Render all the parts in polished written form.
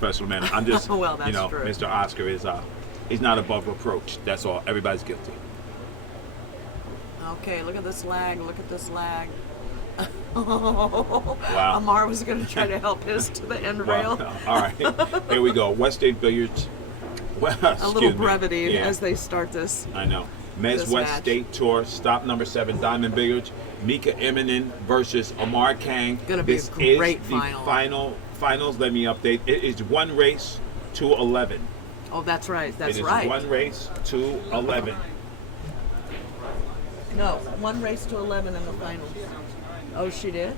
professional manner. I'm just, Well, that's true. Mr. Oscar is, he's not above reproach. That's all. Everybody's guilty. Okay, look at this lag. Look at this lag. Wow. Amar was going to try to help his to the end rail. Well, all right. Here we go. West State Billiards. Well, A little excuse me. brevity Yeah, as they start this. I know. Mezz This West match. State Tour, stop number 7, Diamond Billiards. Mika Immonen versus Amar Kang. Gonna be a This great is the finals. Let me update. It is 1 race to 11. Oh, that's right. That's It is right. 1 race to 11. No, 1 race to 11 in the finals. Oh, she did?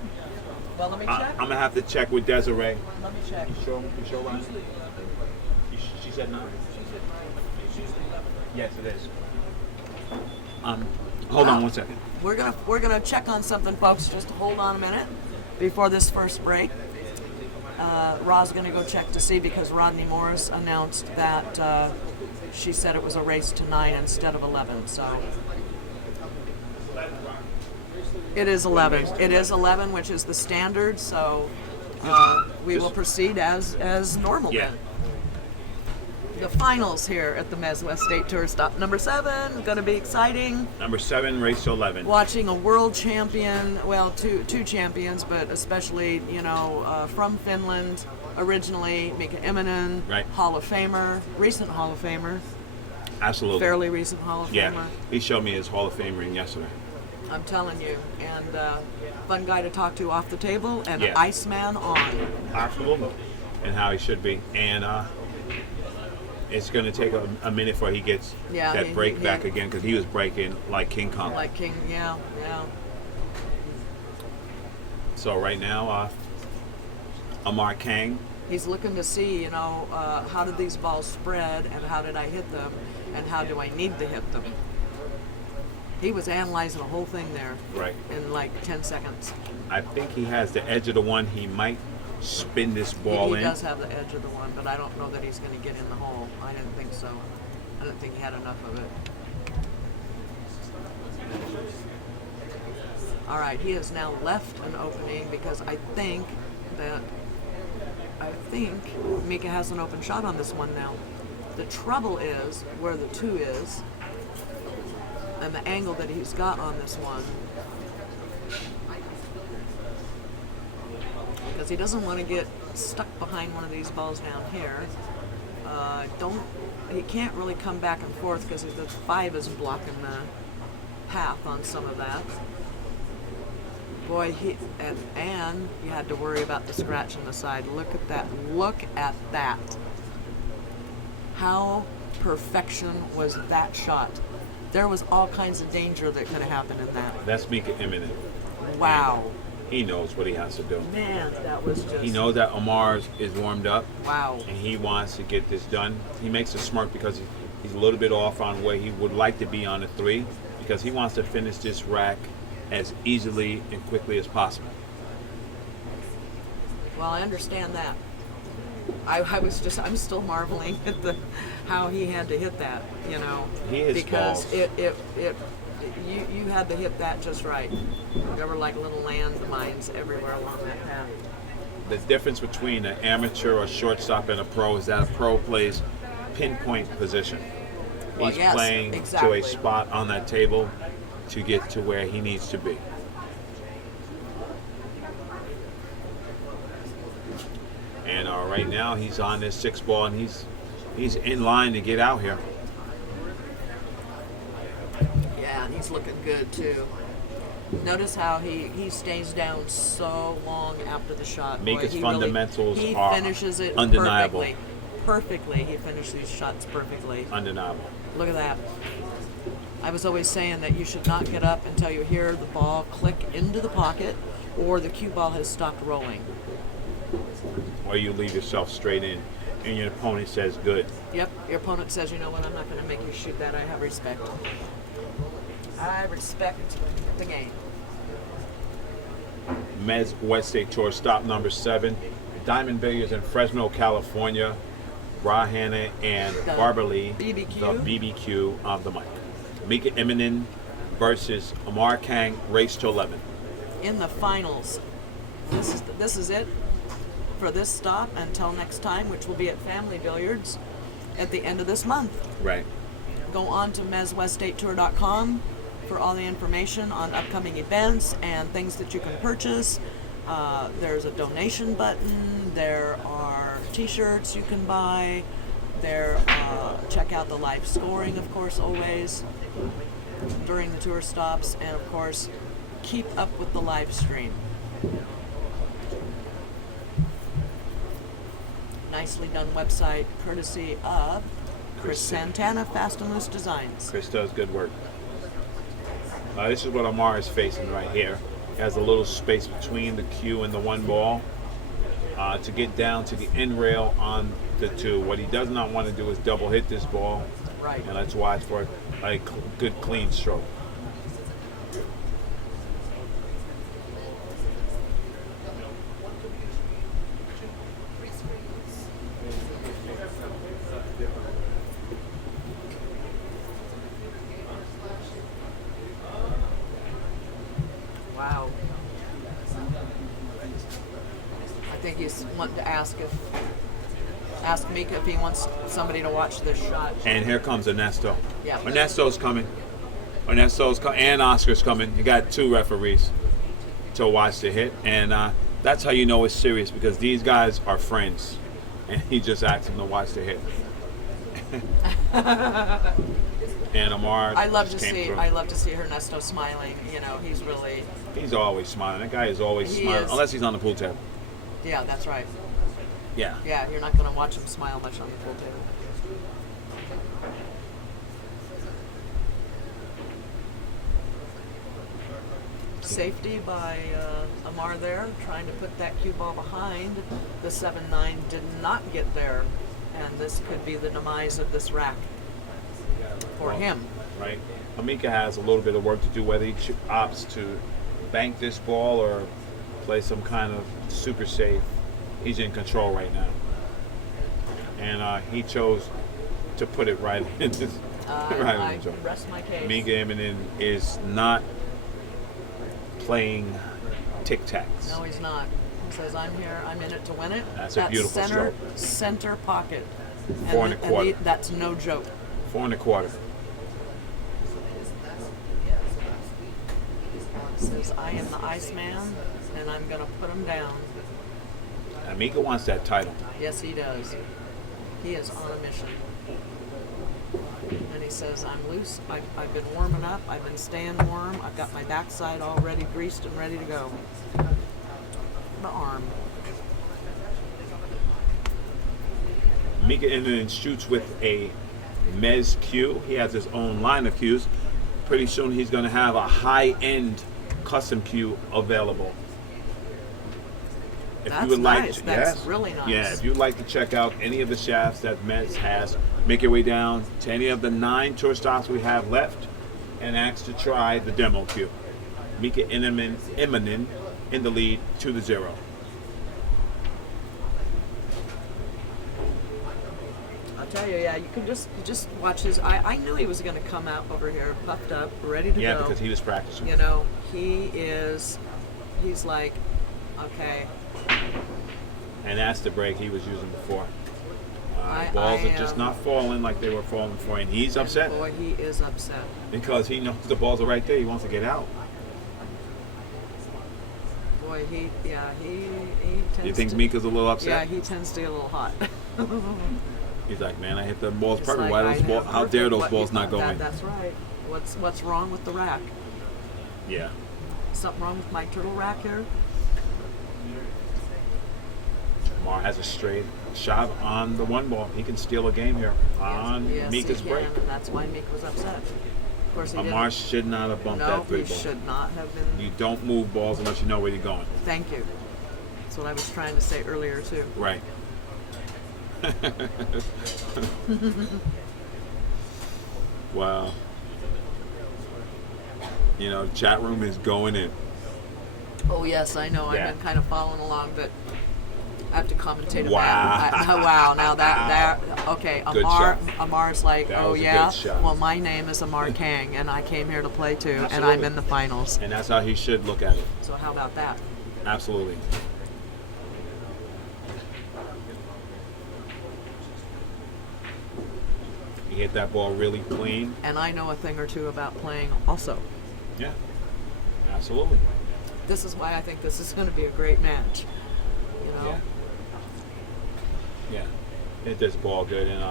Well, let me check. I'm gonna have to check with Desiree. Let me check. You sure, Ryan? She said 9. Yes, it is. Hold on 1 second. We're gonna check on something, folks. Just hold on a minute before this first break. Ra's gonna go check to see because Rodney Morris announced that she said it was a race to 9 instead of 11. So it is 11. It is 11, which is the standard. So we will proceed as normal. Yeah. Then. The finals here at the Mezz West State Tour, stop number 7, going to be exciting. Number 7, race to 11. Watching a world champion, well, two champions, but especially, from Finland, originally, Mika Immonen, Right. Hall of Famer, recent Hall of Famer, Absolutely. fairly recent Hall of Yeah. Famer. He showed me his Hall of Fame ring yesterday. I'm telling you, and fun guy to talk to off the table, and Yeah. Iceman on. Absolutely. And how he should be. And it's going to take a minute before he gets that break back again because he was breaking like King Kong. Like King, yeah. So right now, Amar Kang. He's looking to see, how did these balls spread and how did I hit them and how do I need to hit them. He was analyzing the whole thing there Right. in like 10 seconds. I think he has the edge of the one. He might spin this ball He in. does have the edge of the one, but I don't know that he's going to get in the hole. I didn't think so. I didn't think he had enough of it. All right, he has now left an opening because I think Mika has an open shot on this one now. The trouble is where the 2 is and the angle that he's got on this one. Because he doesn't want to get stuck behind one of these balls down here. He can't really come back and forth because the 5 is blocking the path on some of that. Boy, and you had to worry about the scratch on the side. Look at that. Look at that. How perfection was that shot? There was all kinds of danger that could have happened in that. That's Mika Immonen. Wow. He knows what he has to do. Man, that was just... He knows that Amar is warmed up. Wow. And he wants to get this done. He makes a smirk because he's a little bit off on where he would like to be on the 3 because he wants to finish this rack as easily and quickly as possible. Well, I understand that. I'm still marveling at how he had to hit that, He is because balls. you had to hit that just right. There were like little landmines everywhere along that path. The difference between an amateur or shortstop and a pro is that a pro plays pinpoint position. Well, He's yes, playing exactly. to a spot on that table to get to where he needs to be. And right now he's on this 6 ball and he's in line to get out here. Yeah, and he's looking good too. Notice how he stays down so long after the shot. Mika's Boy, fundamentals he are finishes it undeniable. Perfectly. He finished these shots perfectly. Undeniable. Look at that. I was always saying that you should not get up until you hear the ball click into the pocket or the cue ball has stopped rolling. Or you leave yourself straight in and your opponent says good. Yep, your opponent says, you know what, I'm not going to make you shoot that. I have respect. I respect the game. Mezz West State Tour, stop number 7. Diamond Billiards in Fresno, California. Rahana and The Barbara Lee, BBQ. the BBQ of the mic. Mika Immonen versus Amar Kang, race to 11. In the finals. This is it. for this stop until next time, which will be at Family Billiards at the end of this month. Right. Go on to MWST for all the information on upcoming events and things that you can purchase. There's a donation button. There are T-shirts you can buy. Check out the live scoring, of course, always during the tour stops, and of course, keep up with the live stream. Nicely done website, courtesy of Chris Santana, Fast and Loose Designs. Chris does good work. This is what Amar is facing right here. He has a little space between the cue and the one ball to get down to the end rail on the two. What he does not want to do is double hit this ball. Right. And let's watch for a good clean stroke. Wow. I think he's wanting to ask Mika if he wants somebody to watch this shot. And here comes Ernesto. Yeah. Ernesto's coming. And Oscar's coming. You got two referees to watch the hit. And that's how you know it's serious, because these guys are friends. And he just asked him to watch the hit. And Amar I love to see Ernesto smiling. You know, he's always smiling. That guy is always smiling, unless he's on the pool table. Yeah, that's right. Yeah. Yeah, you're not going to watch him smile much on the pool table. Safety by Amar there, trying to put that cue ball behind. The 7-9 did not get there, and this could be the demise of this rack for him. Right. Mika has a little bit of work to do, whether he opts to bank this ball or play some kind of super safe. He's in control right now. And he chose to put it right in this. I rest my case. Mika Immonen is not playing tic-tacs. No, he's not. He says, I'm here, I'm in it to win it. That's a beautiful stroke. Center pocket. 4 1/4. That's no joke. 4 1/4. He says, I am the Iceman, and I'm going to put him down. And Mika wants that title. Yes, he does. He is on a mission. And he says, I'm loose. I've been warming up. I've been staying warm. I've got my backside already greased and ready to go. The arm. Mika Immonen shoots with a Mezz cue. He has his own line of cues. Pretty soon he's going to have a high-end custom cue available. If That's you would like nice. to, That's yes, really nice. Yeah, if you'd like to check out any of the shafts that Mezz has, make your way down to any of the 9 tour stops we have left and ask to try the demo cue. Mika Immonen in the lead 2-0. I'll tell you, yeah, you can just watch his. I knew he was going to come out over here puffed up, ready to go. Yeah, because he was practicing. You know, he's like, okay. And that's the break he was using before. Balls are just not falling like they were falling before, and he's upset. Boy, he is upset. Because he knows the balls are right there. He wants to get out. Boy, he tends You think to, Mika's a little upset? Yeah, he tends to get a little hot. He's like, man, I hit the balls It's perfect. like, Why those I balls? have How dare perfect- those what- balls not go in? That's right. What's wrong with the rack? Yeah. Something wrong with my turtle rack here? Amar has a straight shot on the one ball. He can steal a game here on Yes, Mika's he break. can, and that's why Mika was upset. Of course, he Amar didn't. should not have bumped No, that 3 he ball. should not have been. You don't move balls unless you know where you're going. Thank you. That's what I was trying to say earlier too. Right. Wow. You know, the chat room is going in. Oh yes, I know. Yeah. I've been kind of following along, but I have to commentate Wow. about it. Wow. Now that okay. Good shot. Amar's like, That oh was a yeah. good shot. Well, my name is Amar Kang, and I came here to play too, and I'm Absolutely. in the finals. And that's how he should look at it. So how about that? Absolutely. He hit that ball really clean. And I know a thing or two about playing also. Yeah, absolutely. This is why I think this is going to be a great match. You know? Yeah. Hit this ball good. And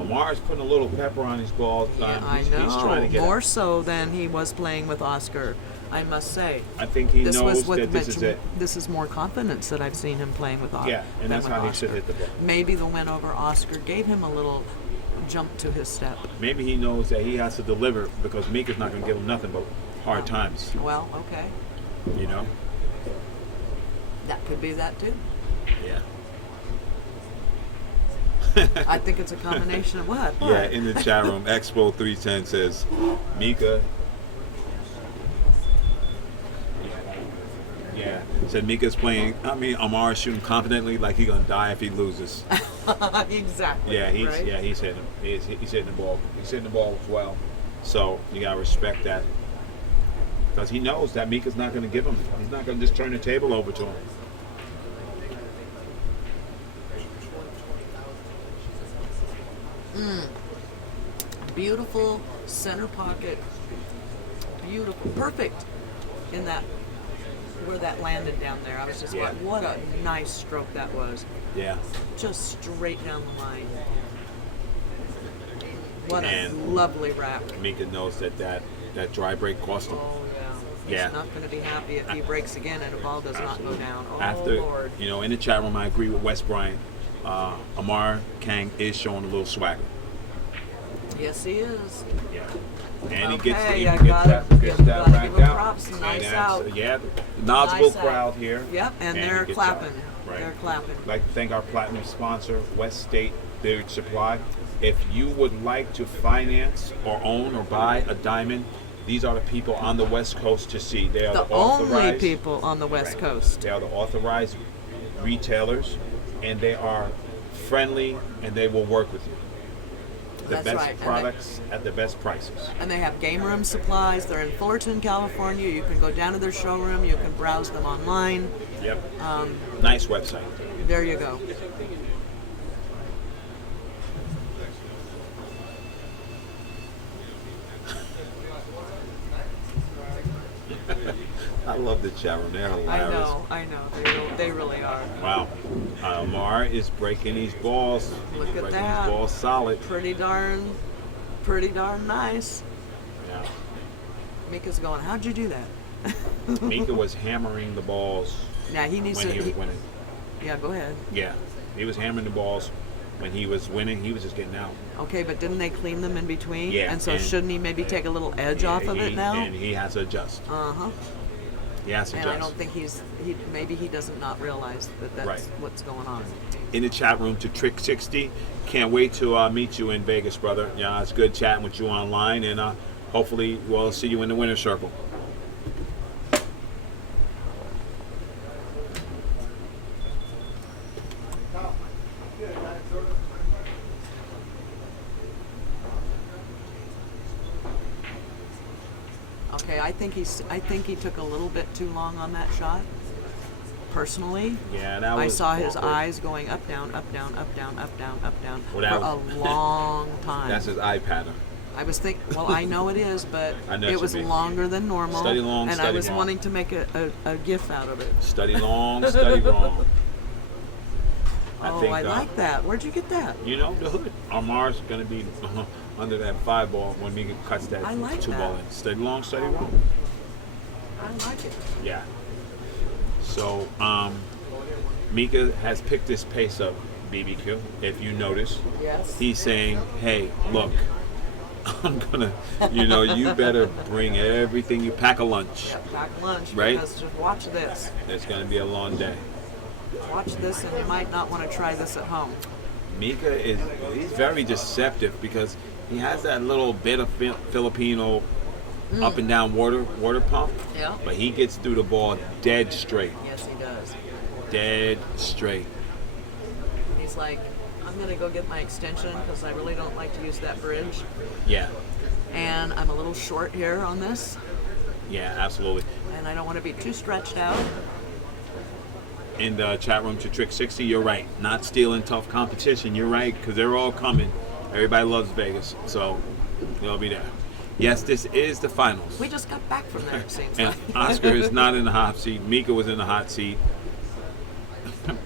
Amar's putting a little pepper on his balls. Yeah, I He's trying to know. get More it. so than he was playing with Oscar, I must say. I think he This knows was with that this Mitch. is it. This is more confidence that I've seen him playing with Oscar. Yeah, and that's how he should hit the ball. Maybe the win over Oscar gave him a little jump to his step. Maybe he knows that he has to deliver because Mika's not going to give him nothing but hard times. Well, okay. You know? That could be that too. Yeah. I think it's a combination of what? Yeah, in the chat room, Expo 310 says, Mika. Yeah, said Mika's playing. I mean, Amar's shooting confidently like he's gonna die if he loses. Exactly. Yeah, he's right? he's hitting him. He's hitting the ball. He's hitting the ball well. So you gotta respect that because he knows that Mika's not gonna give him. He's not gonna just turn the table over to him. Beautiful center pocket. Beautiful. Perfect in that, where that landed down there. I was just Yeah. like, what a nice stroke that was. Yeah. Just straight down the line. What a And lovely rack. Mika knows that dry break cost him. Oh, yeah. He's Yeah. not going to be happy if he breaks again and the ball does not go down. Oh, After, Lord. you know, in the chat room, I agree with Wes Bryant. Amar Kang is showing a little swagger. Yes, he is. Yeah. And Okay, he I gets gotta- that, gets you that gotta racked give him out. props. Nice And out. yeah, knowledgeable Nice out. crowd here. Yep, and he they're gets clapping. out. Right. They're clapping. I'd like to thank our platinum sponsor, West State Billiard Supply. If you would like to finance or own or buy a diamond, these are the people on the West Coast to see. They are The the only authorized people on the West Coast. They are the authorized retailers, and they are friendly, and they will work with you. The That's best right. And products at the best prices. And they have game room supplies. They're in Fullerton, California. You can go down to their showroom. You can browse them online. Yep. Nice website. There you go. I love the chat room. They're hilarious. I know. They really are. Wow. Amar is breaking these balls. Look He's at breaking that. these balls solid. Pretty darn nice. Yeah. Mika's going, how'd you do that? Mika was hammering the balls Now he needs when to. he was winning. Yeah, go ahead. Yeah. He was hammering the balls when he was winning. He was just getting out. Okay, but didn't they clean them in between? Yeah, And so and- shouldn't he maybe take a little edge off of it now? And he has to adjust. Uh huh. He has to And I adjust. don't think maybe he doesn't not realize that that's Right. what's going on. In the chat room to Trick 60. Can't wait to meet you in Vegas, brother. Yeah, it's good chatting with you online, and hopefully we'll see you in the winner's circle. Okay, I think he took a little bit too long on that shot. Personally, Yeah, that was. I saw his awkward. eyes going up, down, up, down, up, down, up, down, up, down Well, that for was- a long time. That's his eye pattern. I was thinking, well, I know it is, but I know it what was you mean. longer than normal, Study long, and I study was long. wanting to make a gif out of it. Study long, study wrong. I like that. Where'd you get that? You know, the hood. Amar's going to be under that 5 ball when Mika cuts that I like 2 that. ball in. Study long, study wrong. I like it. Yeah. So, Mika has picked this pace up, BBQ, if you notice. Yes. He's saying, hey, look, I'm gonna, you better bring everything. You pack a lunch. Yeah, pack lunch. Right? Because just watch this. It's gonna be a long day. Watch this, and you might not want to try this at home. Mika he's very deceptive because he has that little bit of Filipino up and down water pump. Yeah. But he gets through the ball dead straight. Yes, he does. Dead straight. He's like, I'm gonna go get my extension because I really don't like to use that bridge, Yeah. and I'm a little short here on this, Yeah, absolutely. and I don't want to be too stretched out. In the chat room to Trick 60, you're right. Not stealing tough competition. You're right, because they're all coming. Everybody loves Vegas, so they'll be there. Yes, this is the finals. We just got back from there, it seems And like. Oscar is not in the hot seat. Mika was in the hot seat.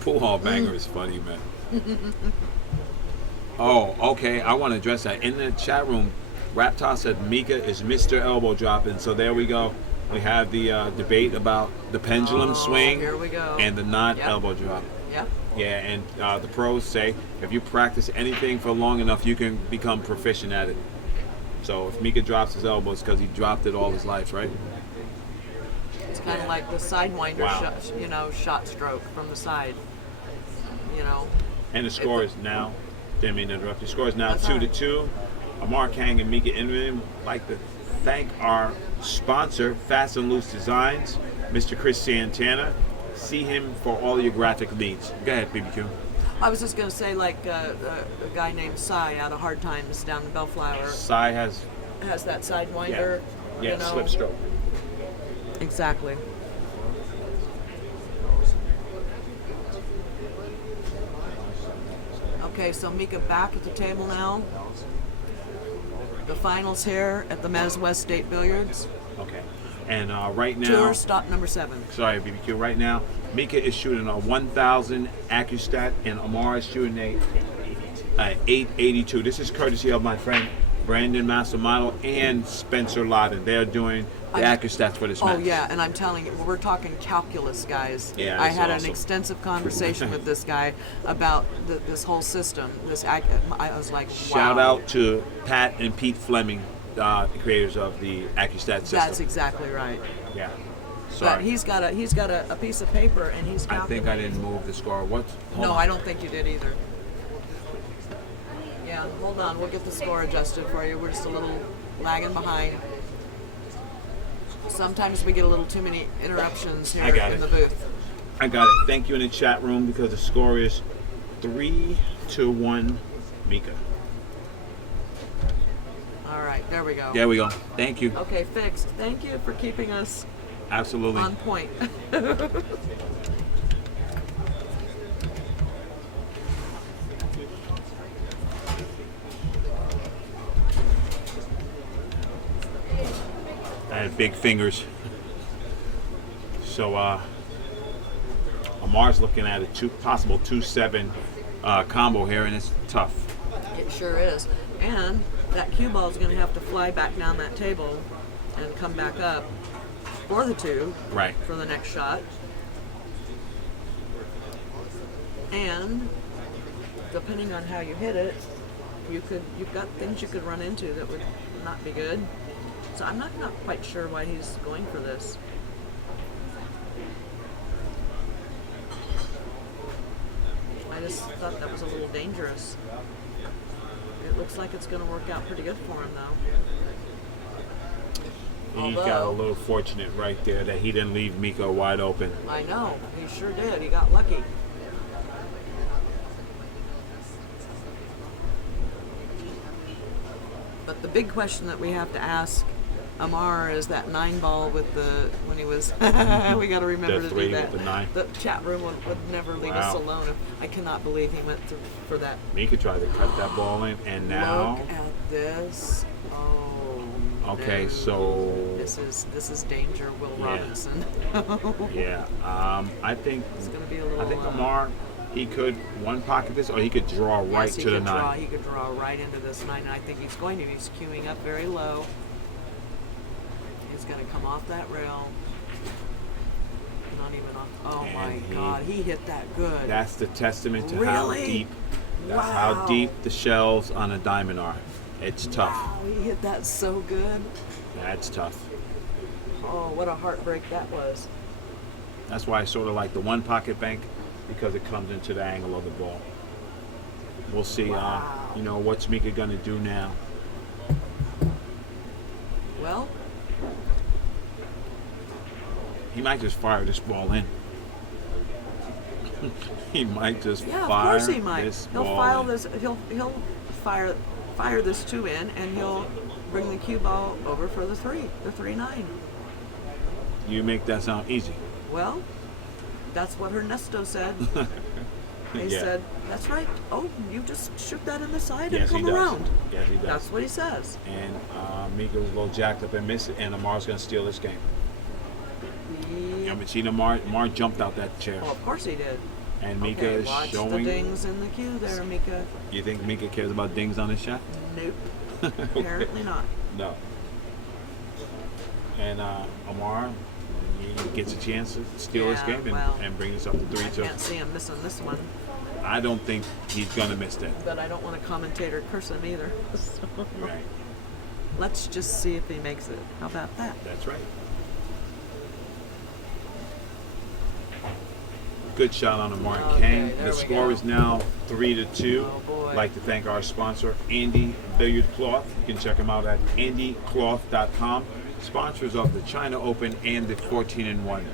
Pool hall banger is funny, man. Oh, okay. I want to address that. In the chat room, Raptor said Mika is Mr. Elbow Dropping. So there we go. We have the debate about the pendulum swing Here we go. and the not Yep. elbow drop. Yep. Yeah, and the pros say if you practice anything for long enough, you can become proficient at it. So if Mika drops his elbows, because he dropped it all his life, right? It's kind of like the sidewinder Wow. shot stroke from the side. And the score is now, didn't mean to interrupt, the score is now That's 2-2. Amar Kang and Mika Immonen would like to thank our sponsor, Fast and Loose Designs, Mr. Chris Santana. See him for all your graphic needs. Go ahead, BBQ. I was just going to say, like a guy named Cy out of Hard Times down in Bellflower Sai has, has that sidewinder. slip stroke. Exactly. Okay, so Mika back at the table now. The finals here at the MWST State Billiards. Okay. And right now, Tour stop number 7. sorry, BBQ, right now, Mika is shooting a 1,000 AccuStat, and Amar is shooting a 882. This is courtesy of my friend Brandon Massimano and Spencer Loudon. They are doing the AccuStats for this match. Oh yeah, and I'm telling you, we're talking calculus, guys. Yeah, I that's had awesome. an extensive conversation with this guy about this whole system. I was like, wow. Shout out to Pat and Pete Fleming, the creators of the AccuStat system. That's exactly right. Yeah. But Sorry. he's got a piece of paper and he's I think calculating. I didn't move the score. What? Hold No, on. I don't think you did either. Yeah, hold on. We'll get the score adjusted for you. We're just a little lagging behind. Sometimes we get a little too many interruptions here I got in it. the booth. I got it. Thank you in the chat room because the score is 3-1 Mika. All right, there we go. There we go. Thank you. Okay, fixed. Thank you for keeping us Absolutely. on point. I had big fingers. So Amar's looking at a possible 2-7 combo here, and it's tough. It sure is. And that cue ball is going to have to fly back down that table and come back up for the 2 Right. for the next shot. And depending on how you hit it, you've got things you could run into that would not be good. So I'm not quite sure why he's going for this. I just thought that was a little dangerous. It looks like it's going to work out pretty good for him, though. He got a little fortunate right there that he didn't leave Mika wide open. I know, he sure did. He got lucky. But the big question that we have to ask Amar is that 9 ball with the, when he was, we got to remember The to 3 do that. with the 9. The chat room would never leave us Wow. alone. I cannot believe he went for that. Mika tried to cut that ball in, and now. Look at this. Oh. Okay, no. so. This is danger, Will Yeah. Robinson. Yeah, I think. It's going to be a little. I think Amar, he could one pocket this, or he could draw right yes, he to the could 9. draw. He could draw right into this 9. And I think he's going to. He's queuing up very low. He's going to come off that rail. Not even off. Oh And my God, he hit that good. That's the testament to how Really? deep. That's Wow. how deep the shells on a diamond are. It's tough. Wow, he hit that so good. That's tough. Oh, what a heartbreak that was. That's why I sort of like the one pocket bank, because it comes into the angle of the ball. We'll see. Wow. What's Mika gonna do now? Well, He might just fire this ball in. He might just yeah, of fire course he might. this He'll ball file in. this. He'll fire this 2 in, and he'll bring the cue ball over for the 3-9. You make that sound easy. Well, that's what Ernesto said. He Yeah. said, "That's right. Oh, you just shoot that in the side and Yes, he come does. around." Yes, he does. That's what he says. And Mika was a little jacked up and missed it, and Amar's going to steal this game. Yeah. But seen Amar jumped out that chair. Well, of course he did. And Mika Okay, is watch the showing. dings in the queue there, Mika. You think Mika cares about dings on his shot? Nope. Apparently not. No. And Amar, he gets a chance to steal this Yeah, game and, well, and bring us up to I 3-2. can't see him missing this one, I don't think he's going to miss that. but I don't want a commentator curse him either. So, Right. let's just see if he makes it. How about that? That's right. Good shot on Amar Okay, Kang. there The we score go. is now 3-2. Oh, boy. I'd like to thank our sponsor, Andy Billiard Cloth. You can check them out at andycloth.com. Sponsors of the China Open and the 14-1.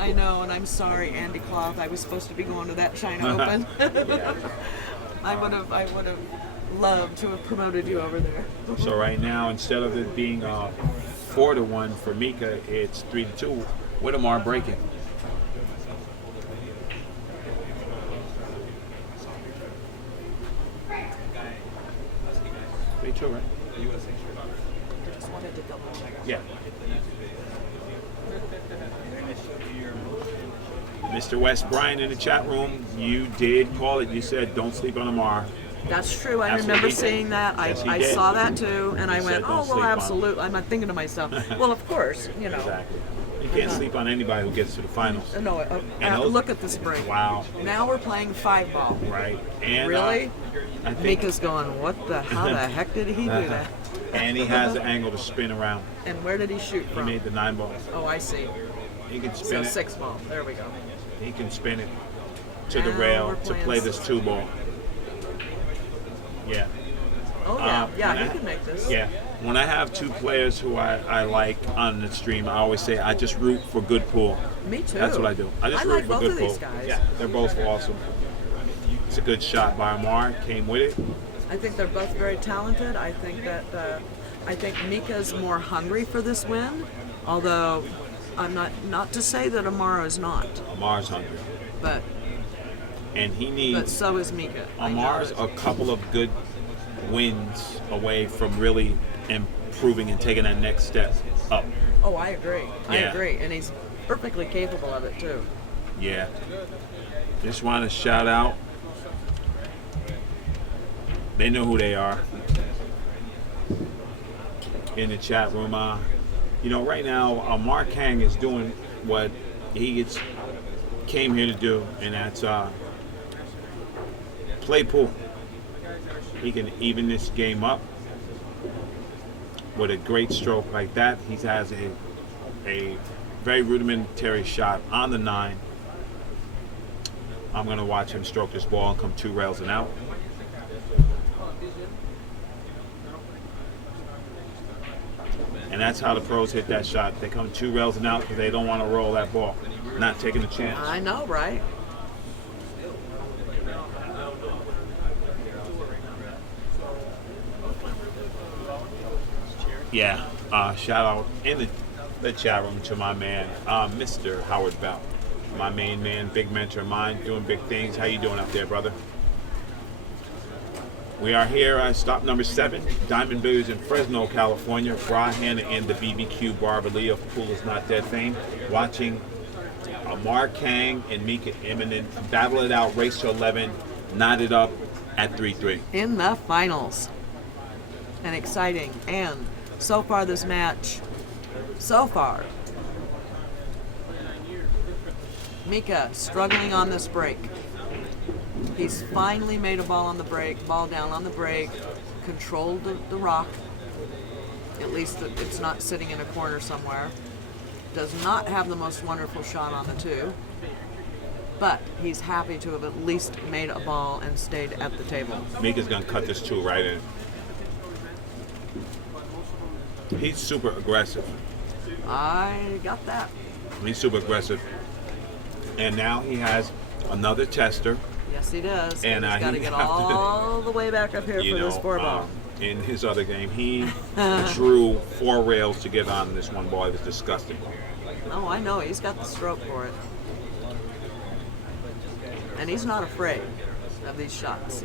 I know, and I'm sorry, Andy Cloth. I was supposed to be going to that China Open. Yeah. I would have loved to have promoted you over there. So right now, instead of it being 4-1 for Mika, it's 3-2 with Amar breaking. They too, right? Just wanted to double check. Yeah. Mr. West Bryan in the chat room, you did call it. You said don't sleep on Amar. That's true. I That's what remember he did. seeing that. Yes, he I did. saw that too, and I He went, said, "Don't "Oh sleep well, on him." absolutely." I'm thinking to myself, "Well, of course, you know." Exactly. You can't sleep on anybody who gets to the finals. No, And those- look at this break. Wow. Now we're playing 5-ball. Right. And Really? I think, Mika's going, how the heck did he do that? and he has the angle to spin around. And where did he shoot He from? made the 9 ball. Oh, I see. He can So spin it. 6-ball. There we go. He can spin it to the Now rail we're to playing play this 2 ball. Yeah. Oh yeah, when he I- can make this. Yeah. When I have 2 players who I like on the stream, I always say I just root for good pool. Me too. That's what I do. I just I root like for both good of pool. these guys. Yeah, they're both awesome. It's a good shot by Amar. Came with it. I think they're both very talented. I think that Mika's more hungry for this win, although I'm not to say that Amaro is not, Amar's hungry, but and he but needs. so is Mika. I know Amar's it. a couple of good wins away from really improving and taking that next step up. Oh, I agree. I Yeah. agree, and he's perfectly capable of it too. Yeah. Just want to shout out. They know who they are. In the chat room, right now, Amar Kang is doing what he came here to do, and that's play pool. He can even this game up with a great stroke like that. He has a very rudimentary shot on the 9. I'm going to watch him stroke this ball and come 2 rails and out. And that's how the pros hit that shot. They come 2 rails and out because they don't want to roll that ball. Not taking a chance. I know, right? Yeah. Shout out in the chat room to my man, Mr. Howard Bell. My main man, big mentor of mine, doing big things. How you doing up there, brother? We are here at stop number 7, Diamond Billiards in Fresno, California. Bra Hanna and the BBQ Barber Lee of Pool is Not Dead fame, watching Amar Kang and Mika Immonen battle it out, race to 11, knotted up at 3-3. In the finals, and exciting. And so far, this match, Mika struggling on this break. He's finally made a ball on the break, ball down on the break, controlled the rock. At least it's not sitting in a corner somewhere. Does not have the most wonderful shot on the 2, but he's happy to have at least made a ball and stayed at the table. Mika's gonna cut this 2 right in. He's super aggressive. I got that. He's super aggressive. And now he has another tester. Yes, he does. And, he's got to he get have to- all the way back up here for this 4-ball. In his other game, he drew 4 rails to get on this 1 ball. It was disgusting. Oh, I know. He's got the stroke for it. And he's not afraid of these shots.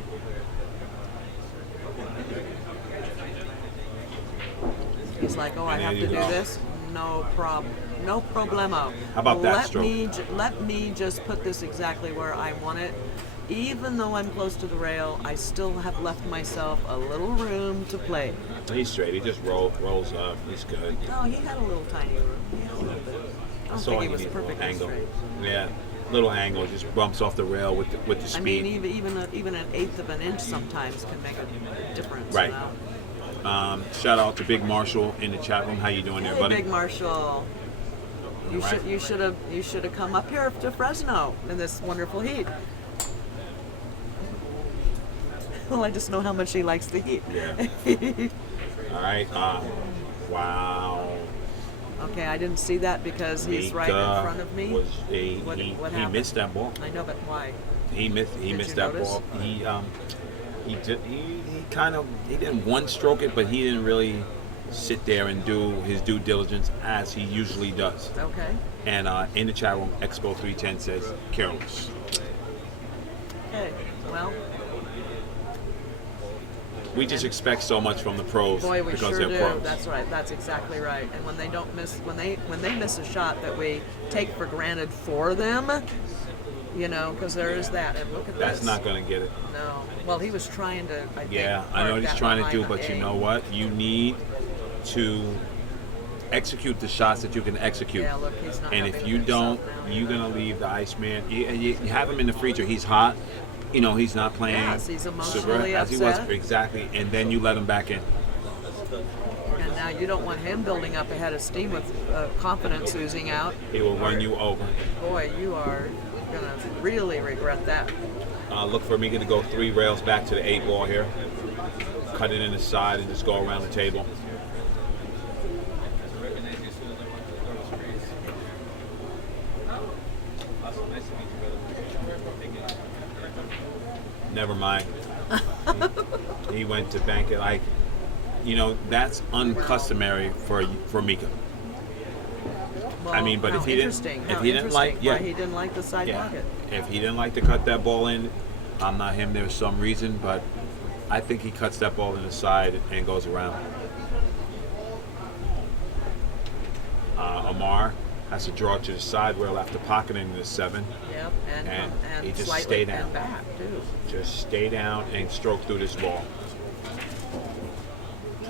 He's like, oh, I And have there to do you go. this? No problem. No problemo. How about that let stroke? Let me just put this exactly where I want it. Even though I'm close to the rail, I still have left myself a little room to play. He's straight. He just rolls up. He's good. No, he had a little tiny room. He had a little bit. I don't That's think all he he was needs, a little perfectly angle. straight. Yeah, little angle. Just bumps off the rail with the I speed. mean, even an eighth of an inch sometimes can make a difference. Right. You know? Shout out to Big Marshall in the chat room. How you doing there, Hey, buddy? Big Marshall. You All right. should have come up here to Fresno in this wonderful heat. Well, I just know how much he likes the heat. Yeah. All right. Wow. Okay, I didn't see that because he's right in Mika front of me. Was What he happened? missed that ball. I know, but why? He missed you that notice? ball. He didn't one stroke it, but he didn't really sit there and do his due diligence as he usually does. Okay. And in the chat room, Expo 310 says careless. Okay. Well, We just expect so much from the pros boy, we because sure they're do. pros. That's right. That's exactly right. And when they don't miss, when they miss a shot that we take for granted for them, you know, because there is that. And look at That's this. not going to get it. No. Well, he was trying to. I think, Yeah, I know park what he's that trying to behind do, the but you A. know what? You need to execute the shots that you can execute. Yeah, look, he's not And happy if with you himself don't, now. you're going to leave the Iceman. You have him in the freezer. He's hot. You know, he's not playing Yes, he's super emotionally as he upset. was. Exactly. And then you let him back in. And now you don't want him building up a head of steam with confidence oozing out. He will run you over. Boy, you are gonna really regret that. Look for Mika to go 3 rails back to the 8 ball here. Cut it in the side and just go around the table. Never mind. He went to bank it like, you know, that's uncustomary for Mika. Well, I mean, but how if he didn't- interesting, if how he didn't like- interesting. yeah. Why he didn't like the side Yeah. pocket. If he didn't like to cut that ball in, I'm not him. There's some reason, but I think he cuts that ball in the side and goes around. Amar has to draw to the side rail after pocketing the 7. Yep, And he just slightly stay down. and back too. Just stay down and stroke through this ball.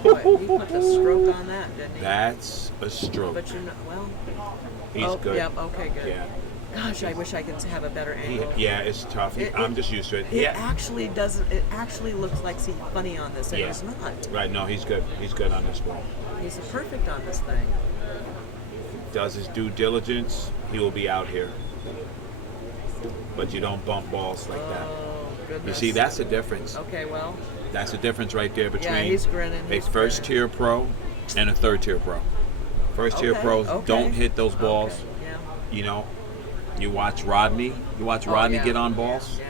Boy, he put the stroke on that, didn't he? That's a stroke. But you know, well. He's oh, good. Yep. Okay. Good. Yeah. Gosh, I wish I could have a better angle. Yeah, it's tough. I'm just used to it. It Yeah. actually doesn't. It actually looks like he's funny on this, and Yeah. he's not. Right, no, he's good. He's good on this ball. He's perfect on this thing. Does his due diligence, he will be out here. But you don't bump balls like that. Oh You goodness. see, that's the difference. Okay. Well. That's the difference right there between Yeah, he's grinning. a He's first tier pro and a third tier pro. First tier Okay, pros okay. don't hit those balls. Okay, yeah. You know, you watch Rodney. You watch Oh, Rodney yeah, get on yeah, balls. Yeah.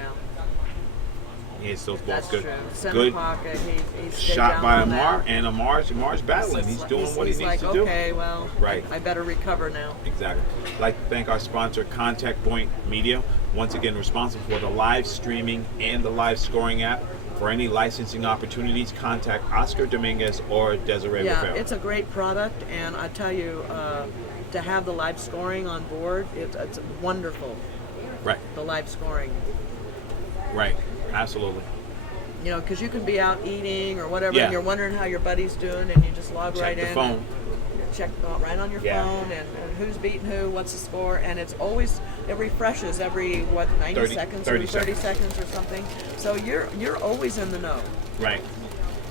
He hits those balls That's good. true. Center Good pocket. He stayed shot down by on Amar, that. and Amar's battling. He's doing what he he's needs like, to do. okay, well, Right. I better recover now. Exactly. I'd like to thank our sponsor, Contact Point Media, once again responsible for the live streaming and the live scoring app. For any licensing opportunities, contact Oscar Dominguez or Desiree Yeah, Rivera. it's a great product, and I tell you, to have the live scoring on board, it's wonderful. Right, The live scoring, right, absolutely. you know, because you can be out eating or whatever, Yeah. and you're wondering how your buddy's doing, and you just log Check right the in. phone. And check right on your Yeah. phone, and who's beating who, what's the score, and it refreshes every 90 30 seconds 30 or 30 seconds or something. So you're always in the know. Right,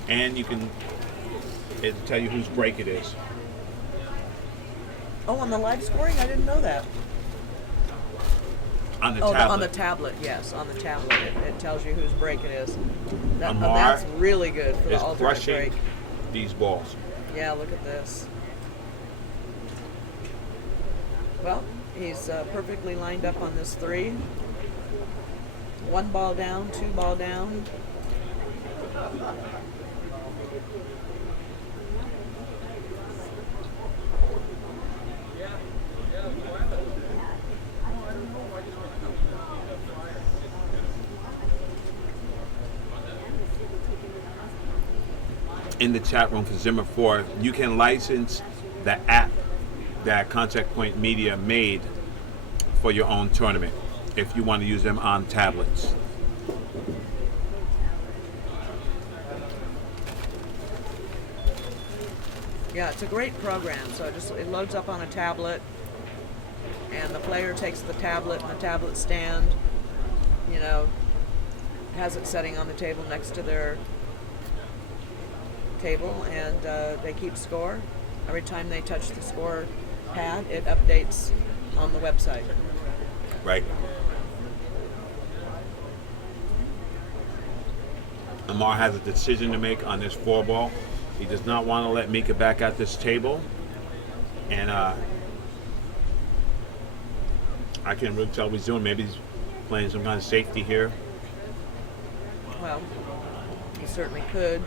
and it'll tell you whose break it is. Oh, on the live scoring, I didn't know that. On the Oh, tablet. on the tablet, yes, on the tablet, it tells you whose break it is. Amar That's really good for the is ultimate crushing break. these balls. Yeah, look at this. Well, he's perfectly lined up on this 3. 1 ball down, 2 ball down. in the chat room for Zimmer 4, you can license the app that Contact Point Media made for your own tournament if you want to use them on tablets. Yeah, it's a great program. So it loads up on a tablet, and the player takes the tablet and the tablet stand, you know, has it setting on the table next to their table, and they keep score. Every time they touch the score pad, it updates on the website. Right. Amar has a decision to make on this 4-ball. He does not want to let Mika back at this table. And I can't really tell what he's doing. Maybe he's playing some kind of safety here. Well, he certainly could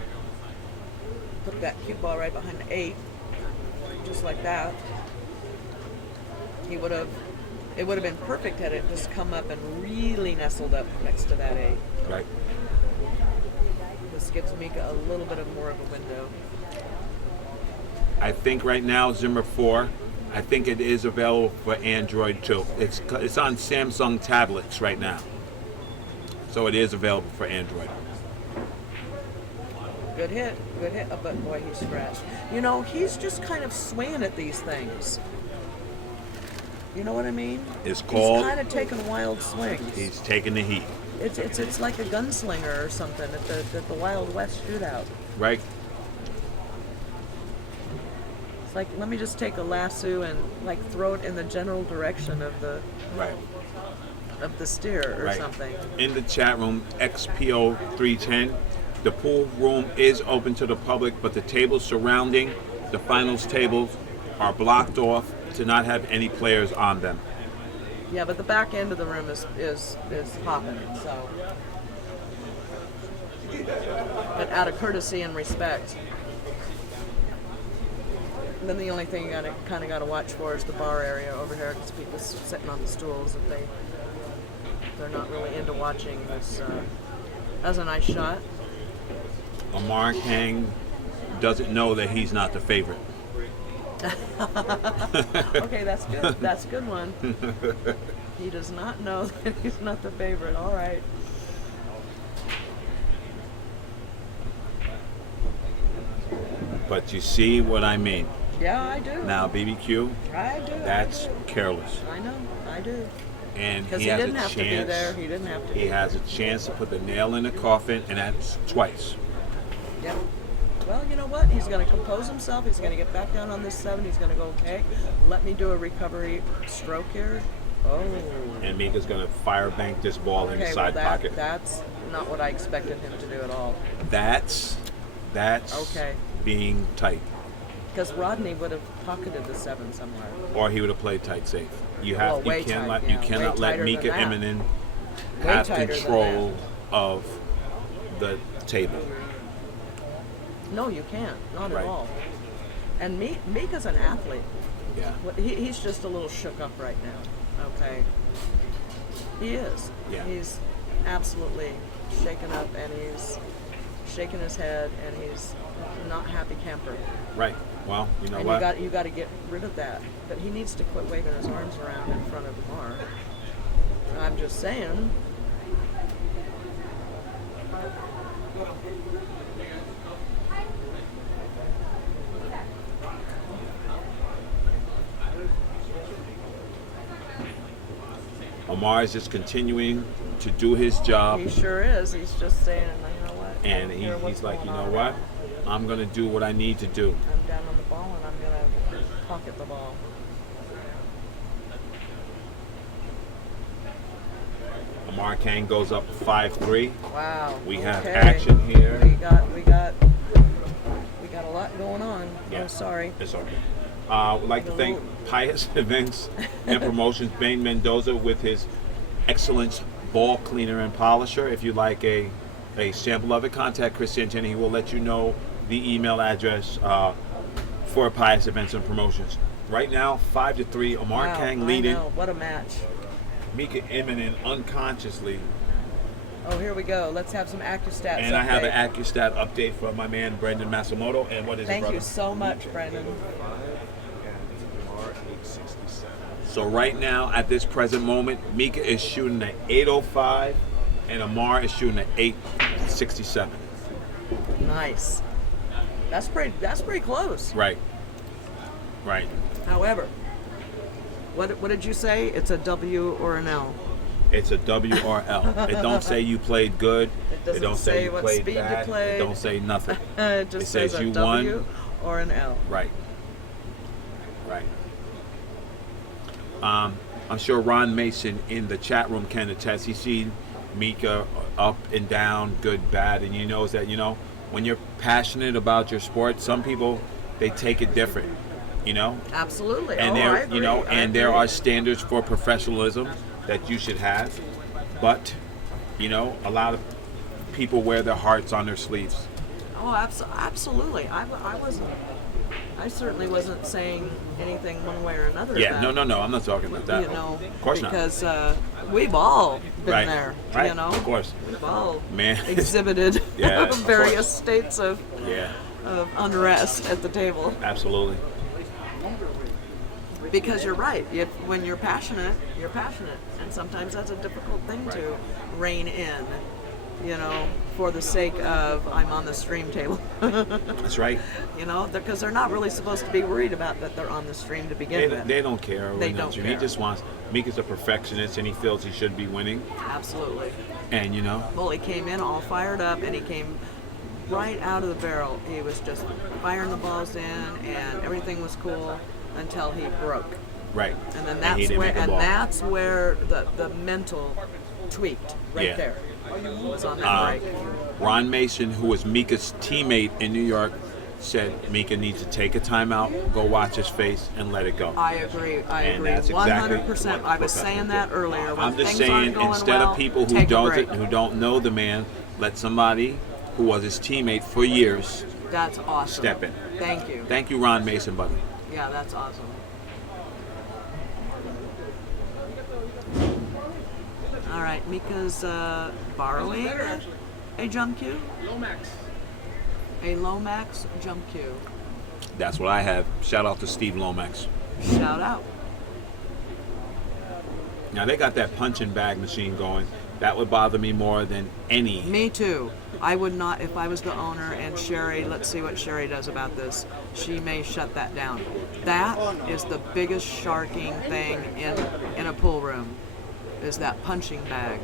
put that cue ball right behind the 8, just like that. It would have been perfect had it just come up and really nestled up next to that 8. Right. This gives Mika a little bit more of a window. I think right now, Zimmer 4, I think it is available for Android too. It's on Samsung tablets right now. So it is available for Android. Good hit. Oh, but boy, he scratched. You know, he's just kind of swinging at these things. You know what I mean? It's called. He's kind of taking wild swings. He's taking the heat. It's like a gunslinger or something at the Wild West shootout. Right. It's like, let me just take a lasso and like throw it in the general direction of the Right. of the steer or Right. something. In the chat room, XPO 310, the pool room is open to the public, but the tables surrounding the finals tables are blocked off to not have any players on them. Yeah, but the back end of the room is hopping, so. But out of courtesy and respect. Then the only thing you kind of got to watch for is the bar area over here, because people sitting on the stools, if they're not really into watching this. That's a nice shot. Amar Kang doesn't know that he's not the favorite. Okay, that's good. That's a good one. He does not know that he's not the favorite. All right. But you see what I mean. Yeah, I do. Now, BBQ, I do. that's careless. I know. I do. And Because he he has didn't a have to be there. chance. He didn't have to. He has a chance to put the nail in the coffin, and that's twice. Yep. Well, you know what? He's going to compose himself. He's going to get back down on this 7. He's going to go, okay, let me do a recovery stroke here. Oh. And Mika's going to fire bank this ball in the Okay, side well, pocket. that's not what I expected him to do at all. That's Okay. being tight. Because Rodney would have pocketed the 7 somewhere. Or he would have played tight safe. You Way cannot tight, you yeah. cannot Way let tighter Mika than that. Immonen Way have tighter than control of the table. No, you can't. Not Right. at all. And Mika's an athlete. Yeah. He's just a little shook up right now. Okay. He is. Yeah. He's absolutely shaken up, and he's shaking his head, and he's not happy camper. Right. Well, you know And what? you got to get rid of that. But he needs to quit waving his arms around in front of Amar. I'm just saying. Amar is just continuing to do his job, He sure is. He's just saying, you know what? and I don't care what's he's like, you going know on. what? I'm going to do what I need to do. I'm down on the ball, and I'm going to pocket the ball. Amar Kang goes up 5-3. Wow. We have okay. action here. We got a lot going on. Yeah. Oh, sorry. It's okay. We'd like to thank Pius Events and Promotions, Ben Mendoza, with his excellent ball cleaner and polisher. If you'd like a sample of it, contact Chris Santana. He will let you know the email address for Pius Events and Promotions. Right now, 5-3. Amar Wow, Kang I leading. know. What a match. Mika Immonen unconsciously Oh, here we go. Let's have some AccuStats. And I have an AccuStat update from my man Brendan Masamoto. And what is it, Thank brother? you so much, Brendan. So right now, at this present moment, Mika is shooting at 805, and Amar is shooting at 867. Nice. That's pretty close. Right. However, what did you say? It's a W or an L? It's a W or L. It don't say you played good. It don't say you what played speed bad. you played. It don't say nothing. It just says says a you W won. or an L. Right. I'm sure Ron Mason in the chat room can attest. He's seen Mika up and down, good, bad, and he knows that, when you're passionate about your sport, some people, they take it different, Absolutely. And I there, agree. and there are standards for professionalism that you should have, but, a lot of people wear their hearts on their sleeves. Oh, absolutely. I certainly wasn't saying anything one way or another. Yeah, about, no, I'm not talking about that. Of course not. because we've all been Right. there. Right. Of course. We've all Man. exhibited Yeah, of various course. states of unrest at the table. Absolutely. Because you're right. When you're passionate, and sometimes that's a difficult thing to rein in. For the sake of I'm on the stream table. That's right. Because they're not really supposed to be worried about that they're on the stream to begin with. They don't care. They don't He care. just wants. Mika's a perfectionist, and he feels he should be winning. Absolutely. And Well, he came in all fired up, and he came right out of the barrel. He was just firing the balls in, and everything was cool until he broke. right. And then he that's didn't make a ball. that's where the mental tweaked right there. Was on that break. Ron Mason, who was Mika's teammate in New York, said Mika needs to take a timeout, go watch his face, and let it go. I agree. And that's exactly 100%. what I was professionals saying do. that earlier. When I'm just things aren't saying, going instead well, of people who take a break. don't know the man, let somebody who was his teammate for years That's awesome. step in. Thank you. Thank you, Ron Mason, buddy. Yeah, that's awesome. All right, Mika's borrowing a jump cue. A Lomax jump cue. That's what I have. Shout out to Steve Lomax. Shout out. Now they got that punching bag machine going. That would bother me more than any. Me too. I would not, if I was the owner and Sherry, let's see what Sherry does about this. She may shut that down. That is the biggest sharking thing in a pool room, is that punching bag.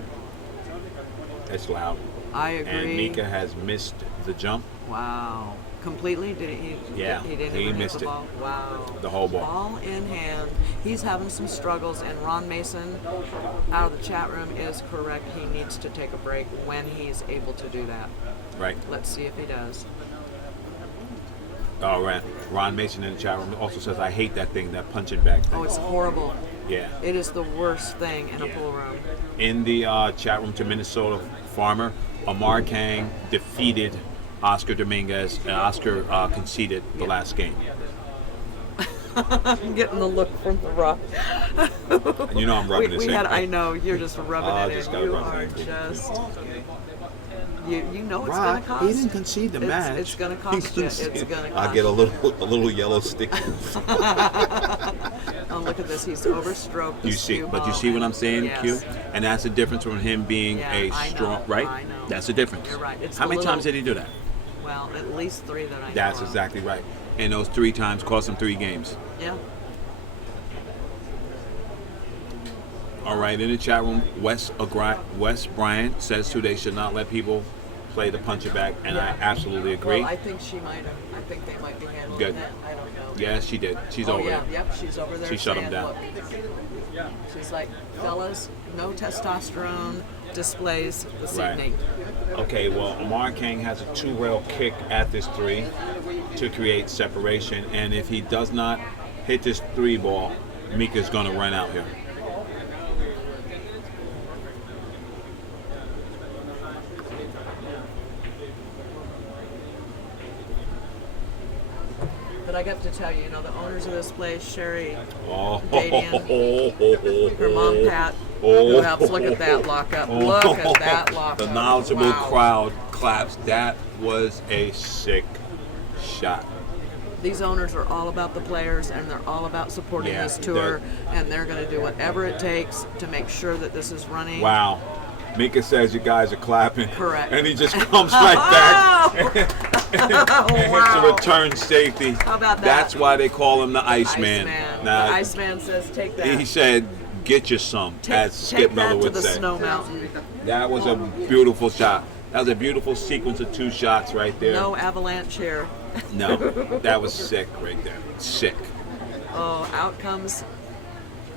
It's loud. I agree. And Mika has missed the jump. Wow. Completely? Did he? Yeah, He didn't he even hit missed the it. ball? Wow. The whole ball. Ball in hand. He's having some struggles, and Ron Mason out of the chat room is correct. He needs to take a break when he's able to do that. Right. Let's see if he does. Oh, right. Ron Mason in the chat room also says, I hate that thing, that punching bag thing. Oh, it's horrible. Yeah. It is the worst thing in a Yeah. pool room. In the chat room to Minnesota Farmer, Amar Kang defeated Oscar Dominguez, and Oscar conceded the last game. I'm getting the look from the rock. And I'm rubbing his head. I know, you're just rubbing Oh, it just in. gotta You rub are it in. just... You know it's Rock, going to cost. he didn't concede the match. It's going to cost you. It's going to cost I get a little yellow stick. Oh, look at this. He's overstroked the You see, cue but you ball. see what I'm saying, Yes. Q? And that's the difference from him being Yeah, a I know, strong, right? I know. That's the difference. You're right. It's How the many little- times did he do that? Well, at least 3 that I know That's of. exactly right. And those 3 times cost him 3 games. Yeah. All right, in the chat room, Wes Bryant says too, they should not let people play the punching bag, and I absolutely agree. Well, I think she might have. I think they might be handling Good. that. I don't know. Yeah, she did. She's Oh, over yeah. there. Yep, she's over there. She shut him saying, down. Look, she's like, fellas, no testosterone displays this Right. evening. Okay, well, Amar Kang has a 2-rail kick at this 3 to create separation, and if he does not hit this 3 ball, Mika's going to run out here. But I got to tell you, the owners of this place, Sherry, Oh, Jadian, her mom Pat, Oh. Who helps? Look at that lockup. Look at that lockup. The knowledgeable Wow. crowd claps. That was a sick shot. These owners are all about the players, and they're all about supporting Yeah, this tour, and they're going to do whatever it takes to make sure that this is running. Wow. Mika says you guys are clapping. Correct. And he just comes right back. Oh, It's a wow. return safety. How about that? That's why they call him the Iceman. Iceman. Now, The Iceman says, take that. he said, get you some, as Take Skip Miller that to would the say. snow mountain. That was a beautiful shot. That was a beautiful sequence of 2 shots right there. No avalanche here. No, that was sick right there. Sick. Oh, out comes.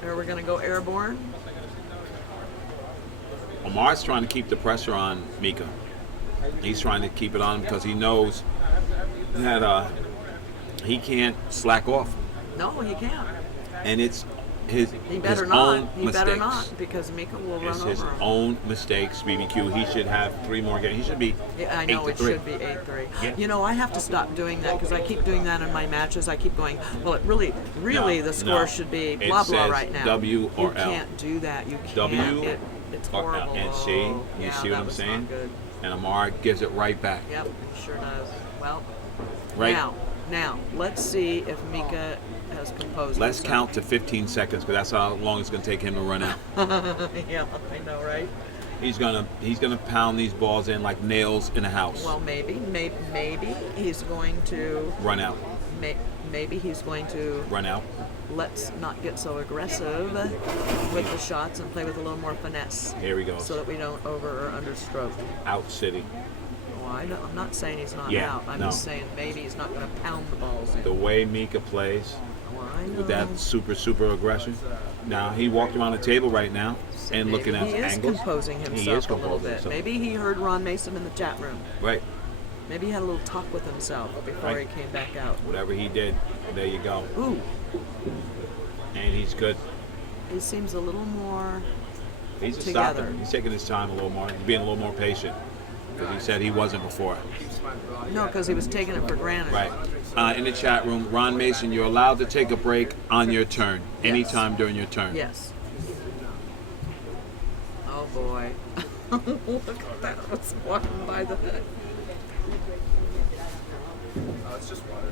Are we going to go airborne? Amar's trying to keep the pressure on Mika. He's trying to keep it on him because he knows that he can't slack off. No, he can't. And it's his Better his not. own He mistakes. better not, because Mika will It's run his over him. own mistakes, BBQ. He should have 3 more games. He should be Yeah, I know 8-3. it should be 8-3. Yeah. You know, I have to stop doing that because I keep doing that in my matches. I keep going, well, it really, No, the score no. should be It blah blah says right now. W or you L. can't do that. You can't. W It's or L. horrible. And see, you Yeah, see that what I'm was not saying? good. And Amar gives it right back. Yep, it sure does. Well, Right. now, let's see if Mika has composed. Let's himself. count to 15 seconds because that's how long it's going to take him to run out. Yeah, I know, right? He's gonna pound these balls in like nails in a house. Well, maybe he's going to. Run out. Maybe he's going to. Run out. Let's not get so aggressive with the shots and play with a little more finesse. Here he goes. So that we don't over or understroke. Out city. Well, I'm not saying he's not Yeah, out. I'm no. just saying maybe he's not going to pound the balls in. The way Mika plays Well, I know. with that super aggression. Now he walked around the table right now and looking at he the is angles. composing He himself is a little composing bit. himself. Maybe he heard Ron Mason in the chat room. Right. Maybe he had a little talk with himself before Right. he came back out. Whatever he did, there you go. Ooh, And he's good. he seems a little more. He's a Together. stopper. He's taking his time a little more. He's being a little more patient. Because he said he wasn't before. No, because he was taking it for granted. Right. In the chat room, Ron Mason, you're allowed to take a break on your turn. Yes. Anytime during your turn. Yes. Oh boy. Look at that. What's walking by the head. It's just water.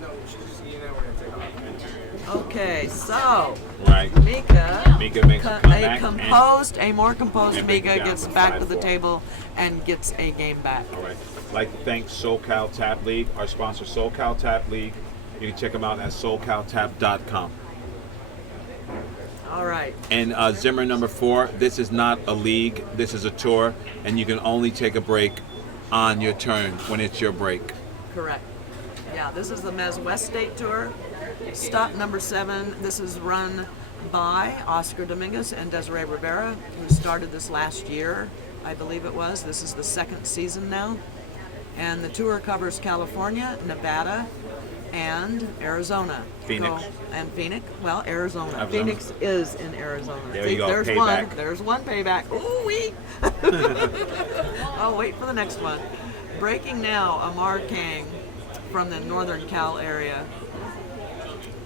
No, she's just eating it. We're gonna take off. Okay, so Right. Mika Mika makes a comeback a more composed and brings it Mika down gets to back to the 5-4. table and gets a game back. All right. I'd like to thank SoCal Tap League, our sponsor, SoCal Tap League. You can check them out at SoCalTap.com. All right. And Zimmer number 4, this is not a league, this is a tour, and you can only take a break on your turn when it's your break. Correct. Yeah, this is the Mezz West State Tour. Stop number 7. This is run by Oscar Dominguez and Desiree Rivera, who started this last year, I believe it was. This is the 2nd season now. And the tour covers California, Nevada, and Arizona. Phoenix. And Phoenix. Well, Arizona. Arizona. Phoenix is in Arizona. There you go, There's payback. one. There's one payback. Ooh wee. I'll wait for the next one. Breaking now, Amar Kang from the Northern Cal area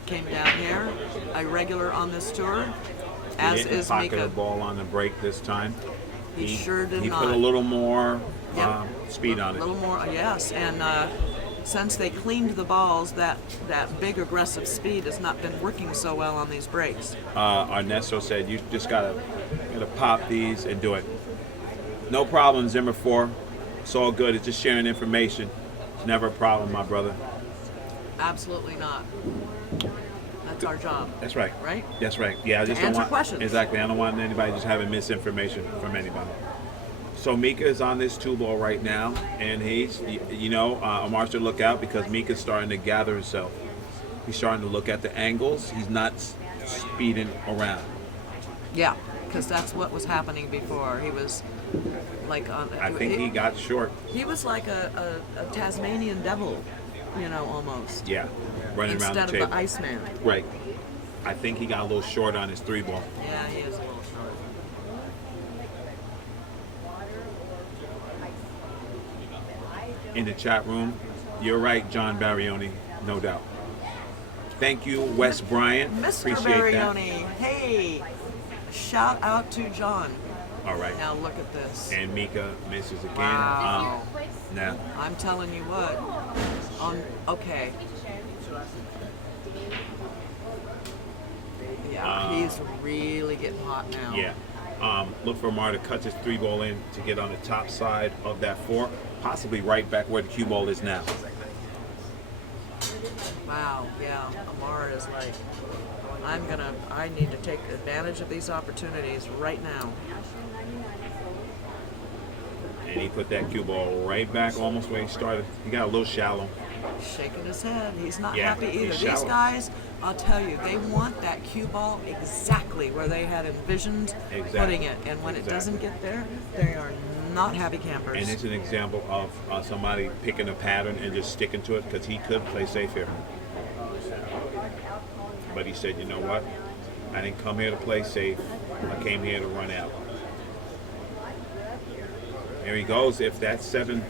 came down here, a regular on this tour, as He didn't is pocket Mika. a ball on the break this time. He sure did He not. put a little more Yep. speed on A it. little more, yes. And since they cleaned the balls, that big aggressive speed has not been working so well on these breaks. Ernesto said you just gotta pop these and do it. No problem, Zimmer 4. It's all good. It's just sharing information. It's never a problem, my brother. Absolutely not. That's our job. That's right. Right? That's right. Yeah, I just don't answer want questions. Exactly. I don't want anybody just having misinformation from anybody. So Mika is on this 2-ball right now, and he's, Amar should look out because Mika's starting to gather himself. He's starting to look at the angles. He's not speeding around. Yeah, because that's what was happening before. He was like on. I think he got short. He was like a Tasmanian devil, almost. Yeah, running around Instead the of table. the Iceman. Right. I think he got a little short on his 3-ball. Yeah, he is a little short. In the chat room, you're right, John Barrioni, no doubt. Thank you, Wes Bryant. Mr. Appreciate that. Barioni, hey, shout out to John. All right. Now look at this. And Mika misses again. Wow. Nah. I'm telling you what. Okay. Yeah, he's really getting hot now. Yeah. Look for Amar to cut his 3-ball in to get on the top side of that 4, possibly right back where the cue ball is now. Wow, yeah. Amar is like, I need to take advantage of these opportunities right now. And he put that cue ball right back almost where he started. He got a little shallow. Shaking his head. He's not Yeah, happy either. he's These shallow. guys, I'll tell you, they want that cue ball exactly where they had envisioned putting it. And when it doesn't get there, they are not happy campers. And it's an example of somebody picking a pattern and just sticking to it because he could play safe here. But he said, you know what? I didn't come here to play safe. I came here to run out. There he goes. If that's 7,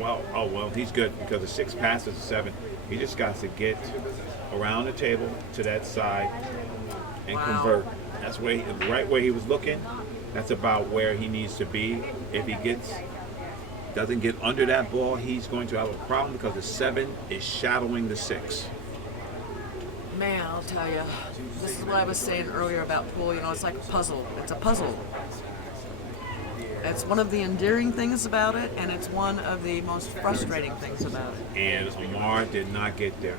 well, he's good because the 6 passes a 7. He just got to get around the table to that side and convert. That's where right where he was looking. That's about where he needs to be. If he doesn't get under that ball, he's going to have a problem because the 7 is shadowing the 6. Man, I'll tell you, this is what I was saying earlier about pool. You know, it's like a puzzle. It's a puzzle. It's one of the endearing things about it, and it's one of the most frustrating things about it. And Amar did not get there.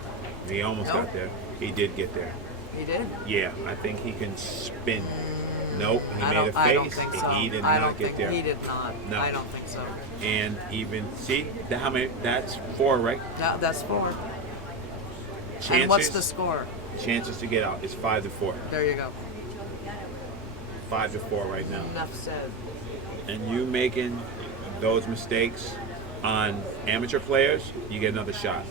He almost got there. He did get there. He did? Yeah, I think he can spin. Nope, he I made a face. I don't think so. He did I not don't get think there. he did not. No. I don't think so. And even see how many? That's 4, right? That's 4. Chances. And what's the score? Chances to get out is 5-4. There you go. 5-4 right now. Enough said. And you making those mistakes on amateur players, you get another shot.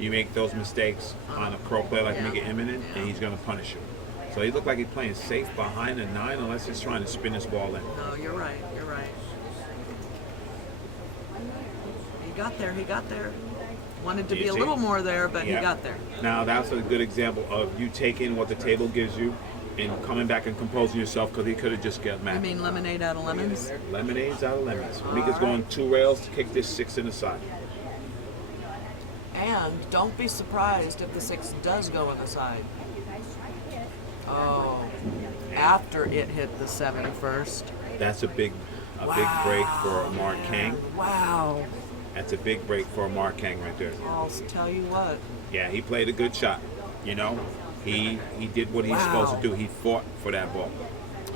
You make those mistakes on a pro player like Mika Immonen, and he's going to punish you. So he looked like he's playing safe behind the 9 unless he's trying to spin his ball in. No, you're right. You're right. He got there. He got there. Wanted to You be a see? little more there, but Yeah. he got there. Now that's a good example of you taking what the table gives you and coming back and composing yourself because he could have just got You mad. mean lemonade out of lemons? Lemonades out of lemons. Mika's going 2 rails to kick this 6 in the side. And don't be surprised if the 6 does go on the side. Oh, after it hit the 7 first. That's a big break for Amar Kang. Wow. That's a big break for Amar Kang right there. I'll tell you what. Yeah, he played a good shot. You know, he did what he's supposed to do. He fought for that ball.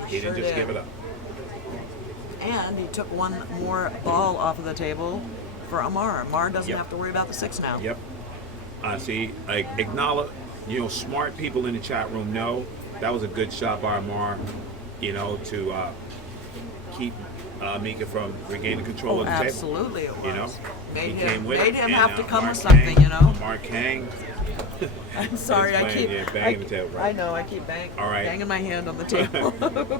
He Sure didn't just did. give it up. And he took one more ball off of the table for Amar. Amar doesn't Yep. have to worry about the 6 now. Yep. See, like acknowledge, smart people in the chat room know that was a good shot by Amar, to keep Mika from regaining control of the table. Absolutely it was. He Made came him, with made it, him and have to come Amar with something, Kang- you know? Amar Kang. I'm sorry, He's I keep playing, banging the table. I know, I keep All right. banging my hand on the table.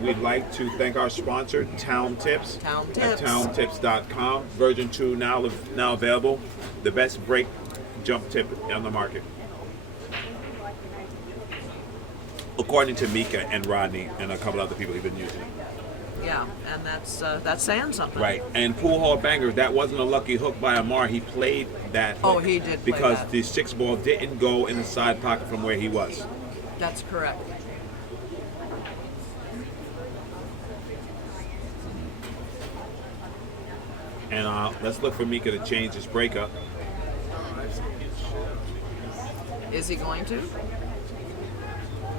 We'd like to thank our sponsor, Town Tips. Town At Tips. towntips.com. Version 2 now available. The best break jump tip on the market. According to Mika and Rodney and a couple other people who've been using it. Yeah, and that's saying something. Right. And Pool Hall Banger, that wasn't a lucky hook by Amar. He played that Oh, hook he did play because that. the 6 ball didn't go in the side pocket from where he was. That's correct. And let's look for Mika to change his breakup. Is he going to?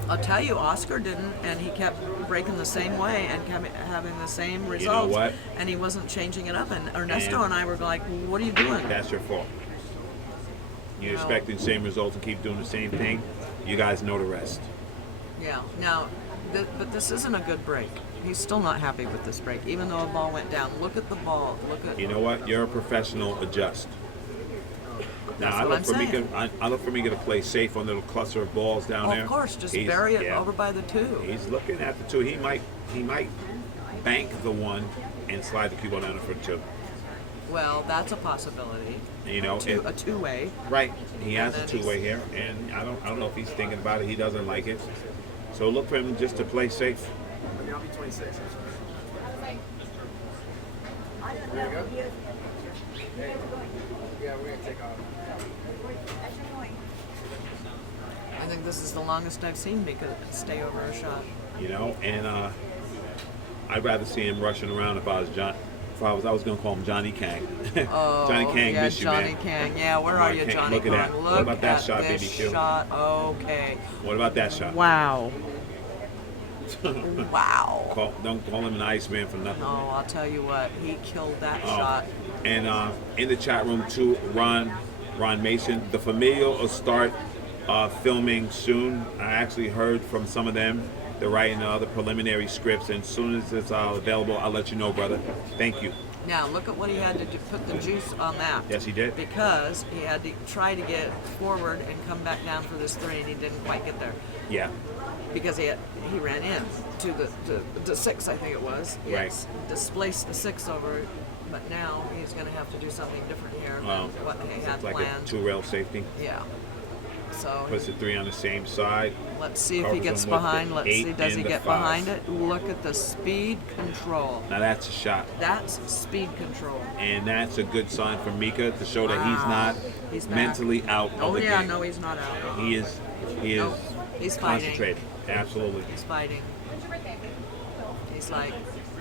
I'll tell you, Oscar didn't, and he kept breaking the same way and kept having the same results. what? And he wasn't changing it up. And Ernesto And- and I were like, "What are you doing?" That's your fault. You're No. expecting the same results and keep doing the same thing. You guys know the rest. Yeah. Now, but this isn't a good break. He's still not happy with this break, even though a ball went down. Look at the ball. Look at. You know what? You're a professional. Adjust. Now That's I what look I'm for saying. Mika. I look for Mika to play safe on the little cluster of balls down Oh, there. of course, just He's- bury it yeah. over by the 2. He's looking at the 2. He might bank the 1 and slide the cue ball down for the 2. Well, that's a possibility. You know, A two-way. right? He has And a then two-way here, and I don't know if he's thinking about it. He doesn't like it, so look for him just to play safe. I mean, I'll be 26. There you go. Hey. Yeah, we're gonna take off. I think this is the longest I've seen Mika stay over a shot. You know, and I'd rather see him rushing around if I was John. If I was going to call him Johnny Kang. Johnny Kang, yeah, miss you, Johnny man. Kang. Yeah, where Amar are you, Kang, Johnny look at that. Kang? What Look about that at shot, this baby Q? shot. Okay. What about that shot? Wow. Wow. Don't call him an Iceman for nothing. No, I'll tell you what. He killed that Oh. shot. And in the chat room too, Ron Mason, the Familial will start filming soon. I actually heard from some of them. They're writing the preliminary scripts, and as soon as it's available, I'll let you know, brother. Thank you. Now, look at what he had to do, put the juice on that. Yes, he did. Because he had to try to get forward and come back down for this three, and he didn't quite get there. Yeah. Because he ran in to the six, I think it was. Right. Yes, displaced the six over, but now he's going to have to do something different here than what he had It's like planned. a two-rail safety. Yeah. So Puts the three on the same side. let's see if he covers gets him with behind. the Let's 8 see, does he and the get 5. behind it? Look at the speed control. Now that's a shot. That's speed control. And that's a good sign for Mika to show that Wow. he's He's not back. mentally out of Oh the yeah, game. no, he's not out. He is Nope. He's fighting. concentrated. Absolutely. He's fighting. He's like,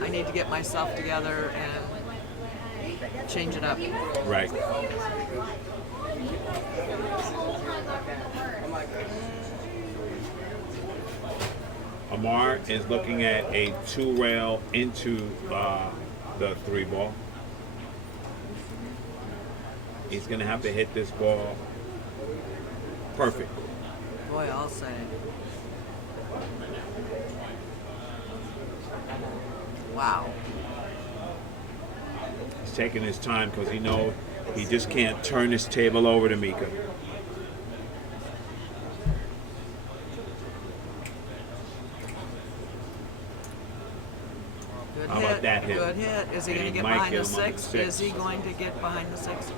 I need to get myself together and change it up. Right. Amar is looking at a two-rail into the three ball. He's going to have to hit this ball perfect. Boy, I'll say. Wow. He's taking his time because he knows he just can't turn this table over to Mika. Good How hit. about that hit? Good hit. Is he And going to he get might behind get the him on the six? six. Is he going to get behind the six?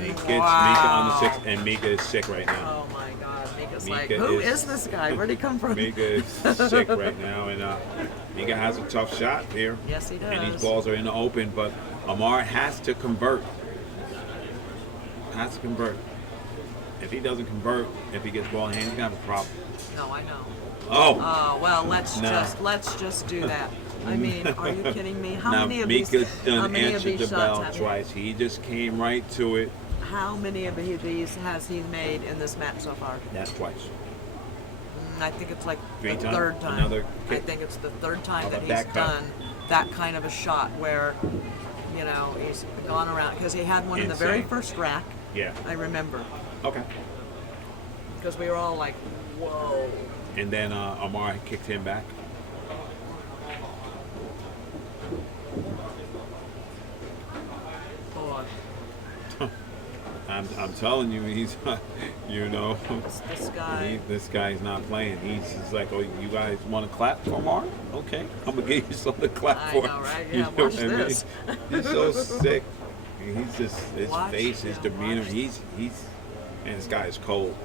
He gets Wow. Mika on the six, and Mika is sick right now. Oh my God. Mika's like, Mika who is- is this guy? Where'd he come from? Mika is sick right now, and Mika has a tough shot here. Yes, he And these does. balls are in the open, but Amar has to convert. Has to convert. If he doesn't convert, if he gets ball in hand, he's gonna have a problem. No, I know. Oh, Oh well, let's No. just do that. I mean, are you kidding me? How now many of Mika's these? How done many of answered these the shots bell have twice. He just came right to it. How many of these has he made in this match so far? That's twice. I think it's like Three the times? third time. Another I kick? think it's the third time How that about he's that cut? done that kind of a shot where, you know, he's gone around because he had one in the very Insane. first rack. Yeah. I remember Okay. because we were all like, "Whoa!" And then Amar kicked him back. Boy, I'm telling you, he's, you know, this guy. this guy's not playing. He's just like, oh, you guys want to clap for Amar? Okay, I'm gonna give you something to clap I for. know, right? You Yeah, watch what I mean? this. He's so sick. He's just his Watch face, his him, demeanor. watch. He's man, this guy is cold.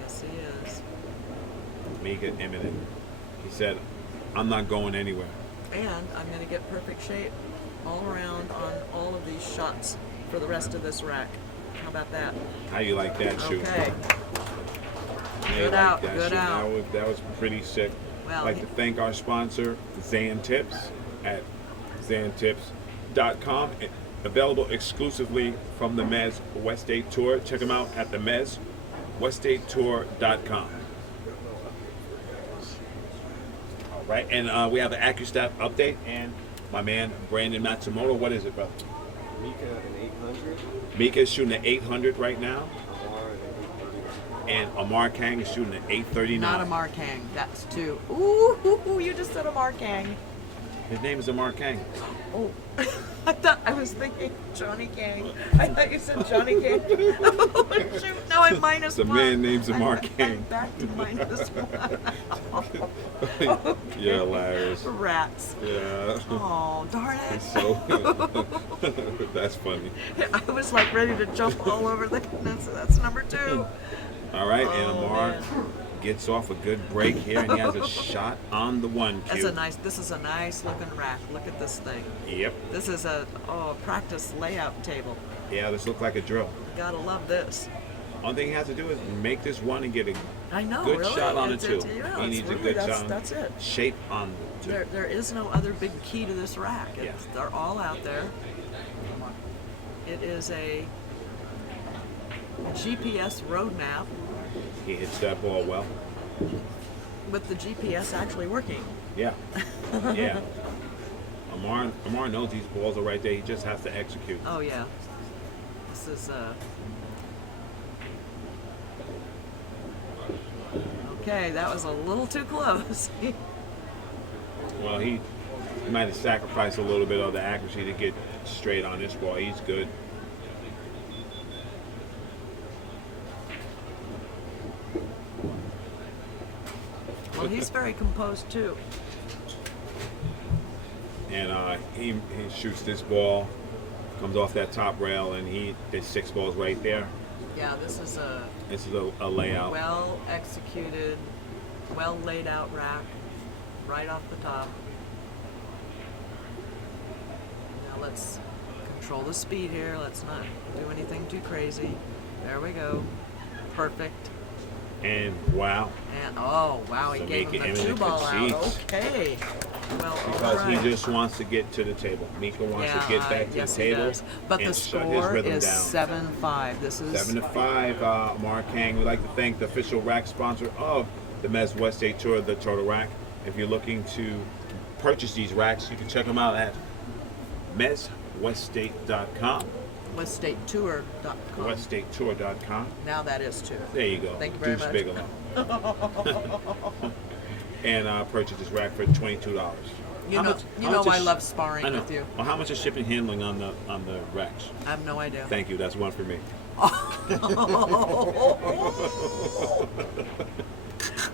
Yes, he is. Mika Immonen. He said, I'm not going anywhere. And I'm going to get perfect shape all around on all of these shots for the rest of this rack. How about that? How you like that shoot? Okay. How you Good like out, that good shoot? out. That was pretty sick. Well, I'd like to thank our sponsor, Zan Tips, at zantips.com. Available exclusively from the Mezz West State Tour. Check them out at the Mezz weststatetour.com. All right, and we have an AccuStat update, and my man Brandon Matsumoto. What is it, brother? Mika an 800. Mika is shooting at 800 right now, Amar an 830. and Amar Kang is shooting at 839. Not Amar Kang. That's two. Ooh, you just said Amar Kang. His name is Amar Kang. Oh, I was thinking Johnny Kang. I thought you said Johnny Kang. Oh, shoot. Now I'm minus The one. man named Amar I'm Kang. back to minus one. You're hilarious. Rats. Yeah. Oh, darn it. So that's funny. I was like ready to jump all over the. That's number 2. All right, and Oh, Amar man. gets off a good break here, and he has a shot on the 1 That's cue. This is a nice looking rack. Look at this thing. Yep. This is a practice layout table. Yeah, this looks like a drill. Gotta love this. Only thing he has to do is make this 1 and get a I know, good really. shot on the It's- 2. yeah, He it's needs really, a good that's, shot on That's it. shape on the 2. There is no other big key to this rack. Yeah. They're all out there. It is a GPS road map He hits that ball well. with the GPS actually working. Yeah. Yeah. Amar knows these balls are right there. He just has to execute. Oh yeah. This is okay, that was a little too close. Well, he might have sacrificed a little bit of the accuracy to get straight on this ball. He's good. Well, he's very composed too. And he shoots this ball, comes off that top rail, and there's 6 balls right there. Yeah, this is a This is a layout. well executed, well laid out rack, right off the top. Now let's control the speed here. Let's not do anything too crazy. There we go. Perfect. And wow, And oh wow, he So gave Mika him the Immonen 2 ball out. concedes. Okay. Well, because all right. he just wants to get to the table. Mika wants to get back to yes, the he table does. But and the shut his score rhythm is down. 7-5. This is 7-5. Amar Kang. We'd like to thank the official rack sponsor of the MWST Tour, the Total Rack. If you're looking to purchase these racks, you can check them out at MezzWestState.com, WestStateTour.com. WestStateTour.com. Now that is 2. There you go. Thank you very Deuce much. Bigelow. And purchase this rack for $22. You How know, much- you how know much I is- love sparring I know. with you. Well, how much is shipping and handling on the racks? I have no idea. Thank you. That's one for me.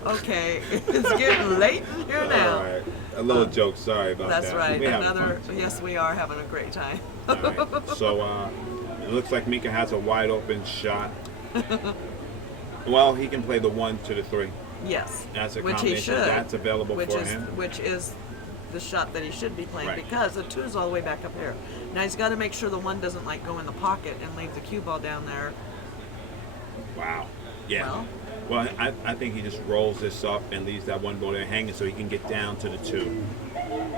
Okay, it's getting late in here now. All right. A little joke. Sorry about That's that. right. We having Another. fun. Yes, we are having a great time. All right. So it looks like Mika has a wide open shot. Well, he can play the 1 to the 3. Yes. That's a which he combination should. that's available which for is, him. Which is the shot that he should be playing Right. because the 2 is all the way back up here. Now he's got to make sure the 1 doesn't like go in the pocket and leave the cue ball down there. Wow. Yeah. Well, Well, I think he just rolls this up and leaves that 1 ball there hanging so he can get down to the 2.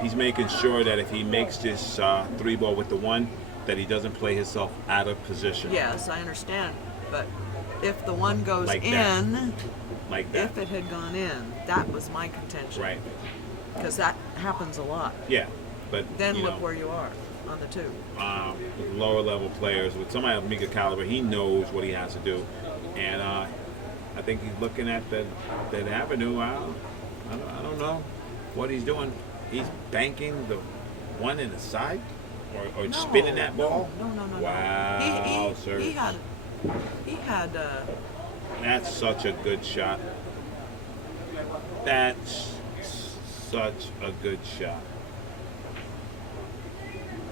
He's making sure that if he makes this 3 ball with the 1, that he doesn't play himself out of position. yes, I understand, but if the 1 goes Like that. in, Like that. if it had gone in, that was my contention. Right. Because that happens a lot. Yeah. But Then you look know, where you are on the 2. with lower level players, with somebody of Mika caliber, he knows what he has to do. And I think he's looking at that avenue. I don't know what he's doing. He's banking the 1 in the side or spinning that ball. No. Wow, sir. He had. That's such a good shot. That's such a good shot.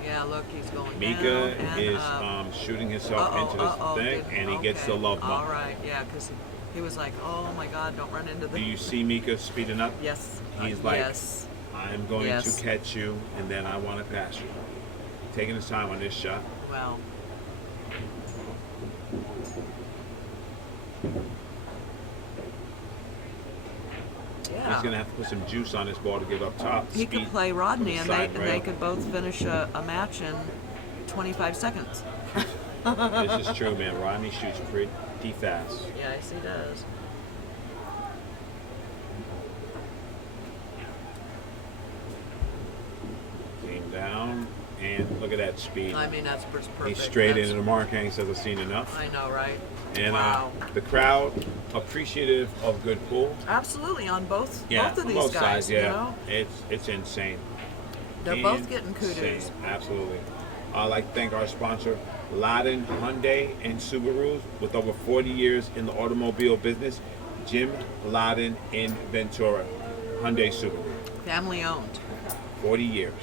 Yeah, look, he's going Mika down and is up. shooting himself into this thing, and he gets the love bump. All right, yeah, because he was like, "Oh my God, don't run into the." Do you see Mika speeding up? Yes. He's like, yes. I'm going Yes. to catch you, and then I want to pass you. Taking his time on this shot. Well. Yeah. He's going to have to put some juice on this ball to get up top. He could Speed play Rodney, from and the they side and they rail. could both finish a match in 25 seconds. This is true, man. Rodney shoots pretty fast. Yes, he does. Came down, and look at that speed. I mean, that's perfect. He's straight That's- into the mark, and he says, I've seen enough. I know, right? And wow. the crowd appreciative of good pool. Absolutely, on both Yeah, both of on these both guys, sides, yeah. you know. It's insane. They're both getting kudos. Insane. Absolutely. I'd like to thank our sponsor, Loudon Hyundai and Subarus, with over 40 years in the automobile business. Jim Loudon in Ventura, Hyundai Subaru, Family owned. 40 years.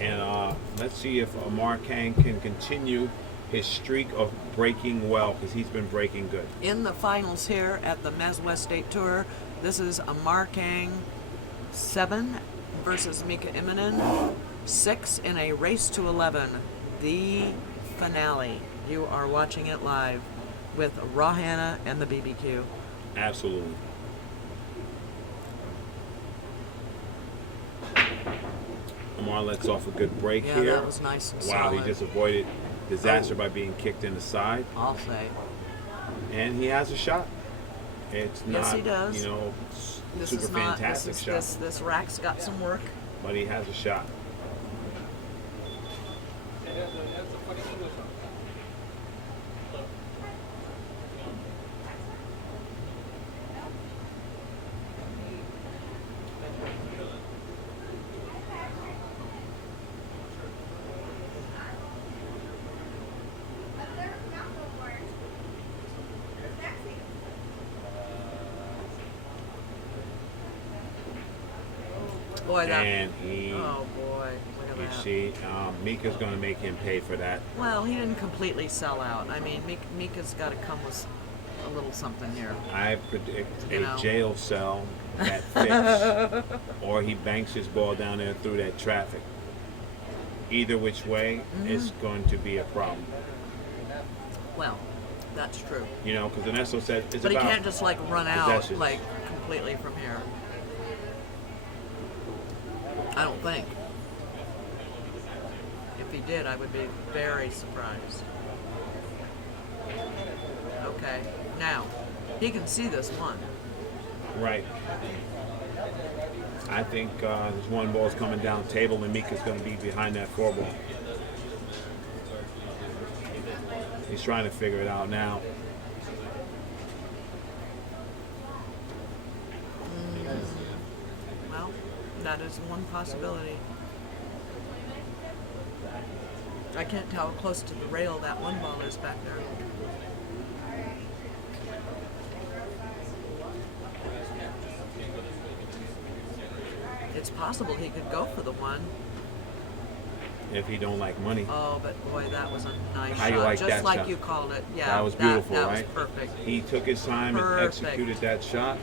And let's see if Amar Kang can continue his streak of breaking well, because he's been breaking good. In the finals here at the MWST State Tour, this is Amar Kang 7 versus Mika Immonen 6 in a race to 11. The finale. You are watching it live with Raw Hannah and the BBQ. Absolutely. Amar lets off a good break Yeah, here. that was nice and Wow, he solid. just avoided disaster by being kicked in the side. I'll say. And he has a shot. It's Yes, not, he does. you know, This super is not. fantastic This is shot, this rack's got some work. but he has a shot. Boy, that. And he, Oh boy, look at you that. see, Mika's going to make him pay for that. Well, he didn't completely sell out. I mean, Mika's got to come with a little something here. I predict You a know. jail cell that fits, or he banks his ball down there through that traffic. Either which way, it's going to be a problem. Well, that's true. You know, because Ernesto said it's But he about can't just like run out possessions. like completely from here. I don't think. If he did, I would be very surprised. Okay, now he can see this one. right. I think this one ball's coming down table, and Mika's going to be behind that 4 ball. He's trying to figure it out now. Well, that is one possibility. I can't tell how close to the rail that one ball is back there. It's possible he could go for the one. If he don't like money. Oh, but boy, that was a nice How shot. you like Just that like shot? you called it. Yeah, That was beautiful, that right? was perfect. He took his time and Perfect. executed that shot.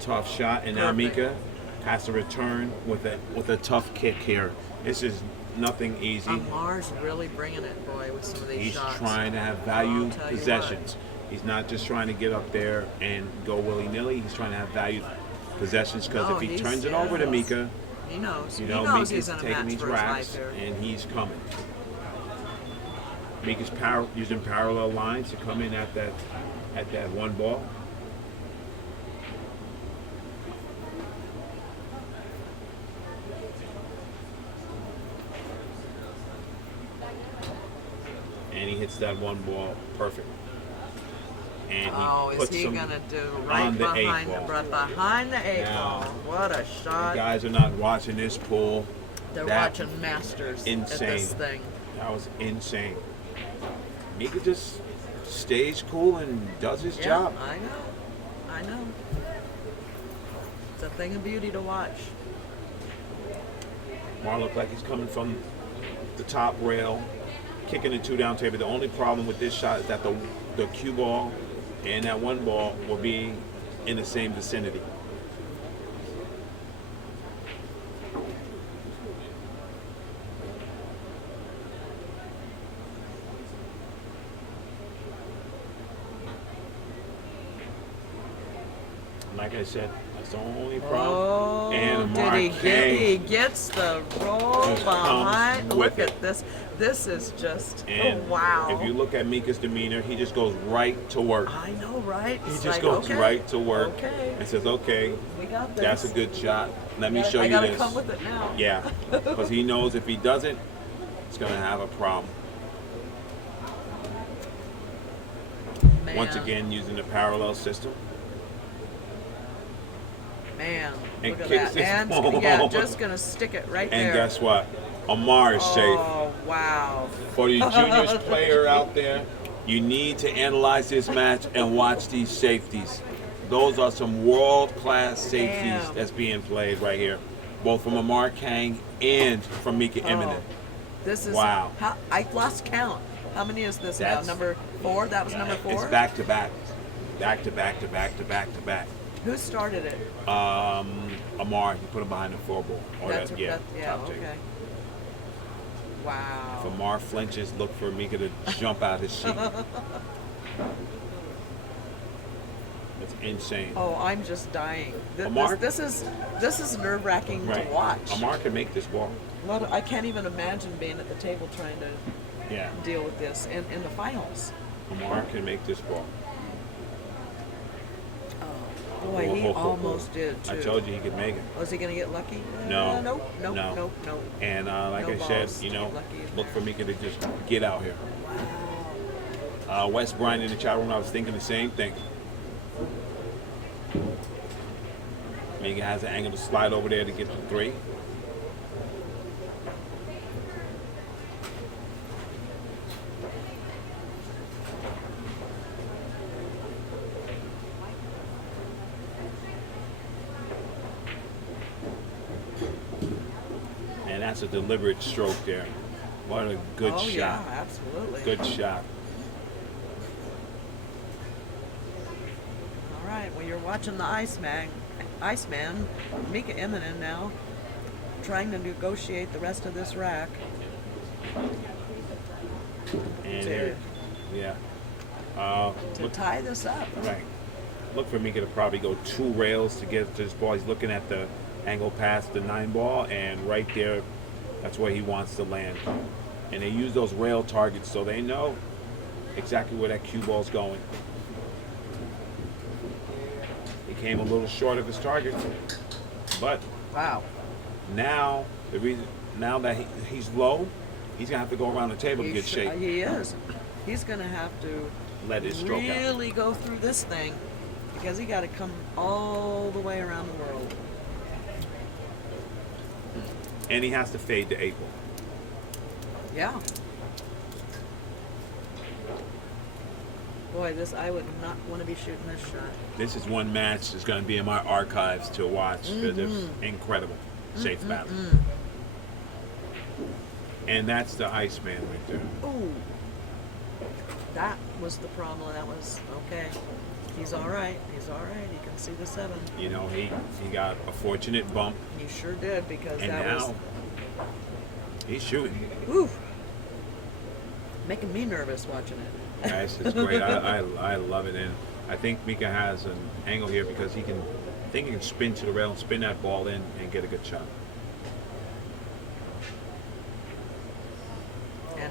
Tough shot, and now Perfect. Mika has to return with a tough kick here. This is nothing easy. Amar's really bringing it, boy, with some of these He's shots. trying to have value I'll tell you possessions. He's not just trying to get up there and go willy-nilly. He's trying to have value possessions, because Oh, if he he's- turns it over to yes. Mika, He knows. you He know, knows Mika's he's in a taking match these for his racks life here. and he's coming. Mika's using parallel lines to come in at that one ball. And he hits that one ball perfect. And he Oh, is puts he them gonna do on right the 8 behind ball. behind the 8 Now, ball? What a You shot! guys are not watching this pool. They're that- watching masters at insane. this thing. That was insane. Mika just stays cool and does his Yeah, job. I know. It's a thing of beauty to watch. Mar looked like he's coming from the top rail, kicking the 2 down table. The only problem with this shot is that the cue ball and that one ball will be in the same vicinity. like I said, that's the only problem. Oh, And Amar did he get? Kang He gets the roll just behind. comes Look with at this. This is just. And oh, wow. if you look at Mika's demeanor, he just goes right to work. I know, right? He It's just like, goes okay, right to work Okay. and says, "Okay, We got this. that's a good shot. Let me show I you gotta this." come with it now. Yeah, because he knows if he doesn't, he's gonna have a problem. Man, Once again, using the parallel system. man, And look at kicks that. his And ball. yeah, just gonna stick it right And there. guess what? Amar is safe. Oh, wow. For you juniors player out there, you need to analyze this match and watch these safeties. Those are some world-class safeties Damn. that's being played right here, both from Amar Kang and from Mika Immonen. This is Wow. I lost count. How many is this That's- now? Number 4? That was number 4? It's back to back, back to back to back to back to back. Who started it? Amar, he put him behind the 4-ball. Or That's that, yeah, top table. okay. Wow. If Amar flinches, look for Mika to jump out his seat. It's insane. Oh, I'm just dying. Amar? This is nerve-wracking Right. to watch. Amar can make this ball. I can't even imagine being at the table trying to Yeah. deal with this in the finals. Amar can make this ball. Oh, boy, he almost did too. I told you he could make it. Was he going to get lucky? No. Nope. No. And like No I said, balls you to know, get lucky in look there. for Mika to just get out here. Wow. West Bryan in the chat room, I was thinking the same thing. Mika has an angle to slide over there to get the 3. And that's a deliberate stroke there. What a good oh, shot. yeah, absolutely. Good shot. All right, well, you're watching the Iceman, Mika Immonen now, trying to negotiate the rest of this rack. And To- here, yeah. To Look, tie this up. right. Look for Mika to probably go 2 rails to get to this ball. He's looking at the angle past the 9 ball, and right there, that's where he wants to land. And they use those rail targets so they know exactly where that cue ball's going. He came a little short of his target, but Wow. now now that he's low, he's gonna have to go around the table to get shape. He is. He's going to have to Let his stroke out. really go through this thing because he got to come all the way around the world. And he has to fade the 8 ball. Yeah. Boy, I would not want to be shooting this shot. This is one match that's going to be in my archives to watch because it's Mm-hmm. incredible. Safe battle. And that's the Iceman right there. Ooh. That was the problem. That was okay. He's all right. He's all right. He can see the 7. You know, he got a fortunate bump, He sure did because and that now was he's shooting. ooh, making me nervous watching it. Guys, it's great. I love it, and I think Mika has an angle here because he can spin to the rail and spin that ball in and get a good shot.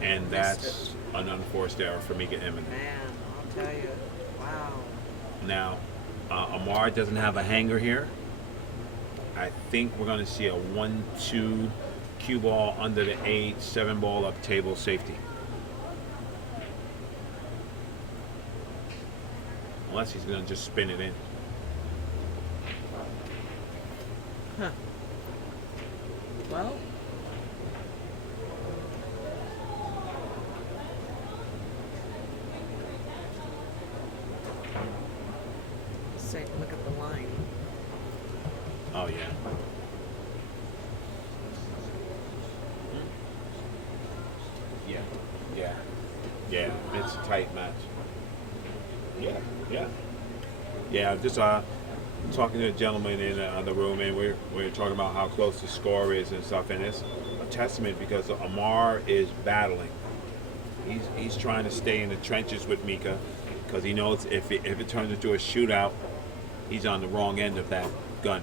And he missed that's an unforced error for Mika Immonen. it. Man, I'll tell you. Wow. Now, Amar doesn't have a hanger here. I think we're going to see a 1-2 cue ball under the 8, 7 ball up table safety. Unless he's going to just spin it in. Huh. Well. Say, look at the line. Oh, yeah. Yeah, yeah, yeah. It's a tight match. Yeah, yeah. Yeah, just talking to a gentleman in the room, and we're talking about how close the score is and stuff, and it's a testament because Amar is battling. He's trying to stay in the trenches with Mika because he knows if it turns into a shootout, he's on the wrong end of that gun.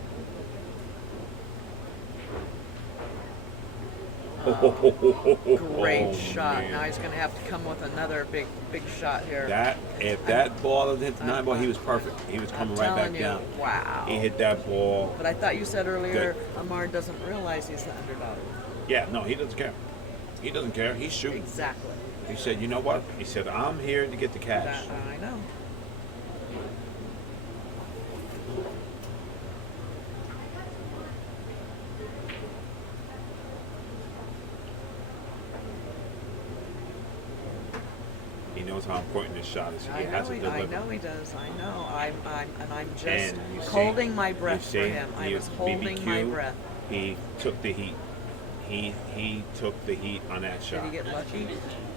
Great Oh, shot. man. Now he's going to have to come with another big shot here. If that ball had hit the 9 ball, he was perfect. He was coming right back telling you, down. wow. He hit that ball. But I thought you said earlier Amar doesn't realize he's the underdog. Yeah, no, he doesn't care. He doesn't care. He's shooting. Exactly. He said, you know what? He said, I'm here to get the cash. That, I know. He knows how important this shot is. He I has know to he, I deliver. know he does. I know. I'm just And you see- holding my you breath see, for him. I you- was holding my BBQ, breath. He took the heat. He took the heat on that Did shot. he get lucky?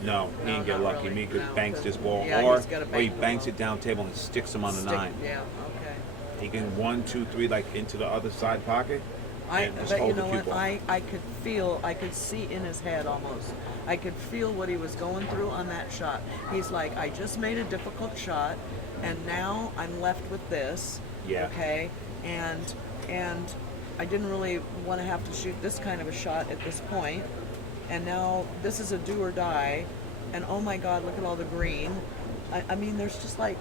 No, he No, didn't get not lucky. really. Mika No, banks 'cause- this ball, yeah, or he's gotta he bank the banks ball. it down table and sticks him on the 9. Yeah. Okay. He can 1, 2, 3, like into the other side pocket. And just But you hold know the cue what? ball. I could see in his head almost. I could feel what he was going through on that shot. He's like, I just made a difficult shot, and now I'm left with this. Yeah. Okay. And I didn't really want to have to shoot this kind of a shot at this point. And now this is a do or die. And oh my God, look at all the green. I mean, there's just like,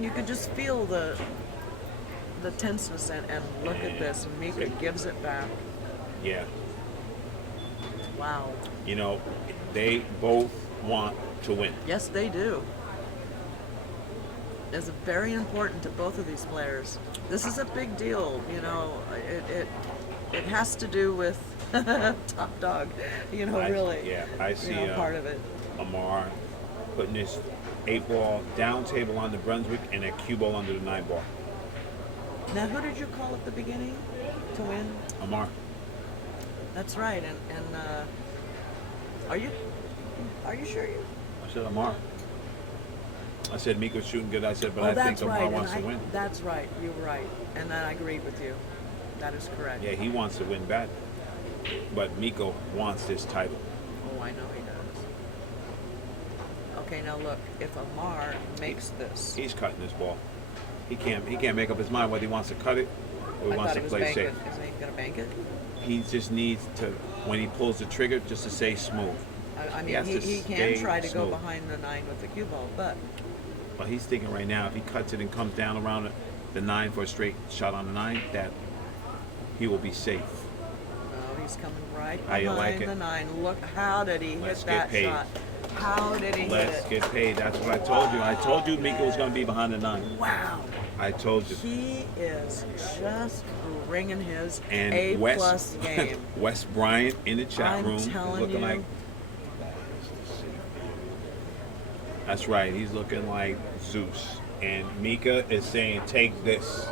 you could just feel the tenseness and look at this. And Mika gives it back. Yeah. Wow. You know, they both want to win. Yes, they do. It's very important to both of these players. This is a big deal, you know. It has to do with top dog, you know, really. Yeah, I see You know, part of it. Amar putting this 8 ball down table on the Brunswick and a cue ball under the 9 ball. Now, who did you call at the beginning to win? Amar. That's right. And are you sure you? I said Amar. I said Miko's shooting good. I said, but Oh, I think that's Amar right. wants to and win. That's right. You're right. And I agreed with you. That is correct. Yeah, he wants to win bad. But Miko wants this title. Oh, I know he does. Okay, now look. If Amar makes this, He's cutting this ball. He can't make up his mind whether he wants to cut it or he I wants thought to he was play banking. safe. Isn't he gonna bank it? He just needs to, when he pulls the trigger, just to stay smooth. I He mean, has to he can stay try to go smooth. behind the 9 with the cue ball, but But he's thinking right now, if he cuts it and comes down around the 9 for a straight shot on the 9, that he will be safe. no, he's coming right How you behind like it? the 9. Look, how did he Let's hit get that paid. shot? How did he Let's hit it? get paid. That's what I told you. I told you Mika was going to be behind the 9. Wow. I told you. He is just bringing his And A+ game. Wes Bryant in the chat I'm room is telling looking you. like. That's right. He's looking like Zeus. And Mika is saying, take this.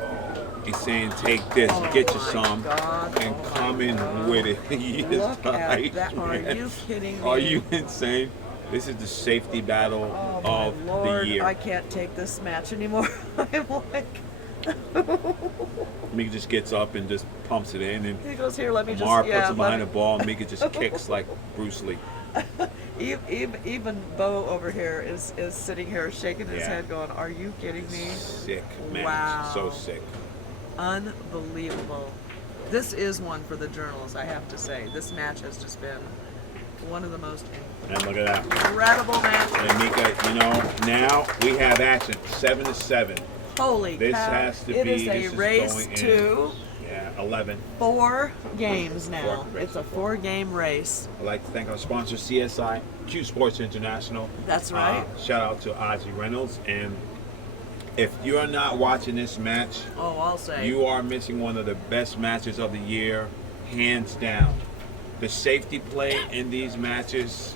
He's saying, take this. Oh Get you my some. God, And oh my come in God. with it. He is Look at tight, that. Are man. you kidding me? Are you insane? This is the safety battle Oh of my Lord, the year. I can't take this match anymore. I'm like, Mika just gets up and just pumps it in, and he goes, here, let me just, Amar yeah. puts him behind the let ball, and Mika just kicks like Bruce Lee. me, even Bo over here is sitting here shaking his Yeah. head going, are you kidding me? Sick, man. Wow. So sick. Unbelievable. This is one for the journals, I have to say. This match has just been one of the most And look at that. incredible matches. And Mika, you know, now we have action. 7-7. Holy This cow. has to It be. is this a is race going in. to Yeah, 11. 4 games now. Four races. It's a 4-game race. I'd like to thank our sponsor, CSI, Q Sports International. That's right. Shout out to Ozzy Reynolds. And if you're not watching this match, Oh, I'll say. you are missing one of the best matches of the year, hands down. The safety play in these matches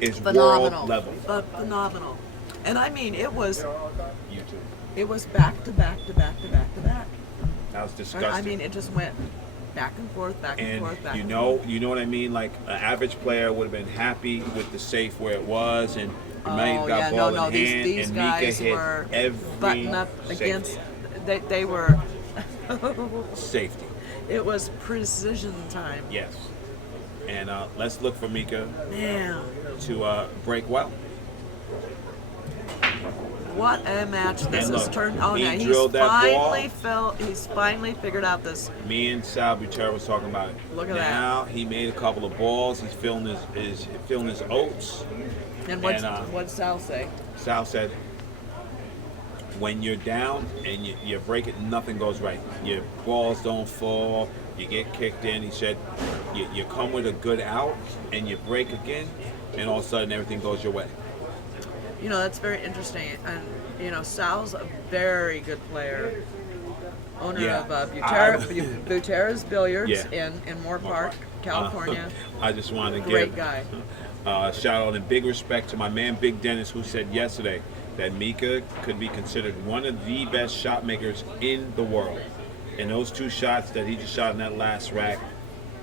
is phenomenal. world level. Phenomenal. And I mean, it was YouTube. back to back to back to back to back. That was disgusting. I mean, it just went back and forth, back and and forth, back you and know, forth. you know what I mean. Like an average player would have been happy with the safe where it was, and you might have got ball in hand, These and guys Mika hit were every button up safety. against. They were. Safety. It was precision time. Yes. And let's look for Mika Man, to break well. What a match this And has look, turned. Oh he yeah, drilled that ball. he's finally figured out this. Me and Sal Butera was talking about it. Look at now he made a couple of balls. He's filling his oats. And what's Sal say? Sal said, when you're down and you break it, nothing goes right. Your balls don't fall. You get kicked in. He said, you come with a good out and you break again, and all of a sudden everything goes your way. You know, that's very interesting. And, you know, Sal's a very good player. Owner Yeah. of Butera's Billiards in Moore Park, California. I just wanted to Great give guy. shout out and big respect to my man Big Dennis, who said yesterday that Mika could be considered one of the best shot makers in the world. And those two shots that he just shot in that last rack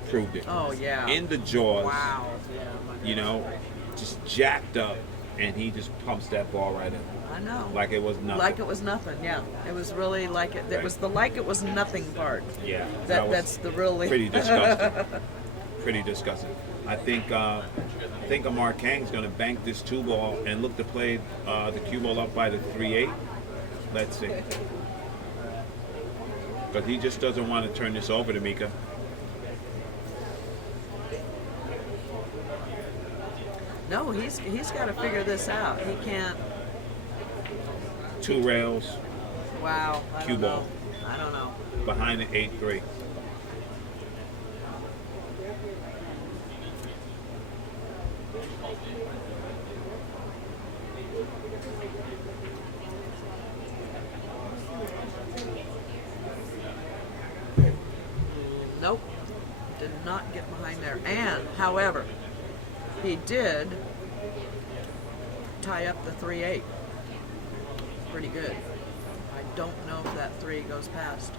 proved it. Oh, yeah. In the jaws. Wow. You know, just jacked up, and he just pumps that ball right in. I know. Like it was nothing. Like it was nothing, yeah. It was really like it. It was the like it was nothing part. Yeah. That was that's the really. pretty disgusting. Pretty disgusting. I think Amar Kang's going to bank this 2-ball and look to play the cue ball up by the 3-8. Let's see. But he just doesn't want to turn this over to Mika. No, he's got to figure this out. He can't. 2 rails Wow. I Cue don't ball. know. I don't know. behind the 8-3. Nope. Did not get behind there. And, however, he did tie up the 3-8. Pretty good. I don't know if that 3 goes past.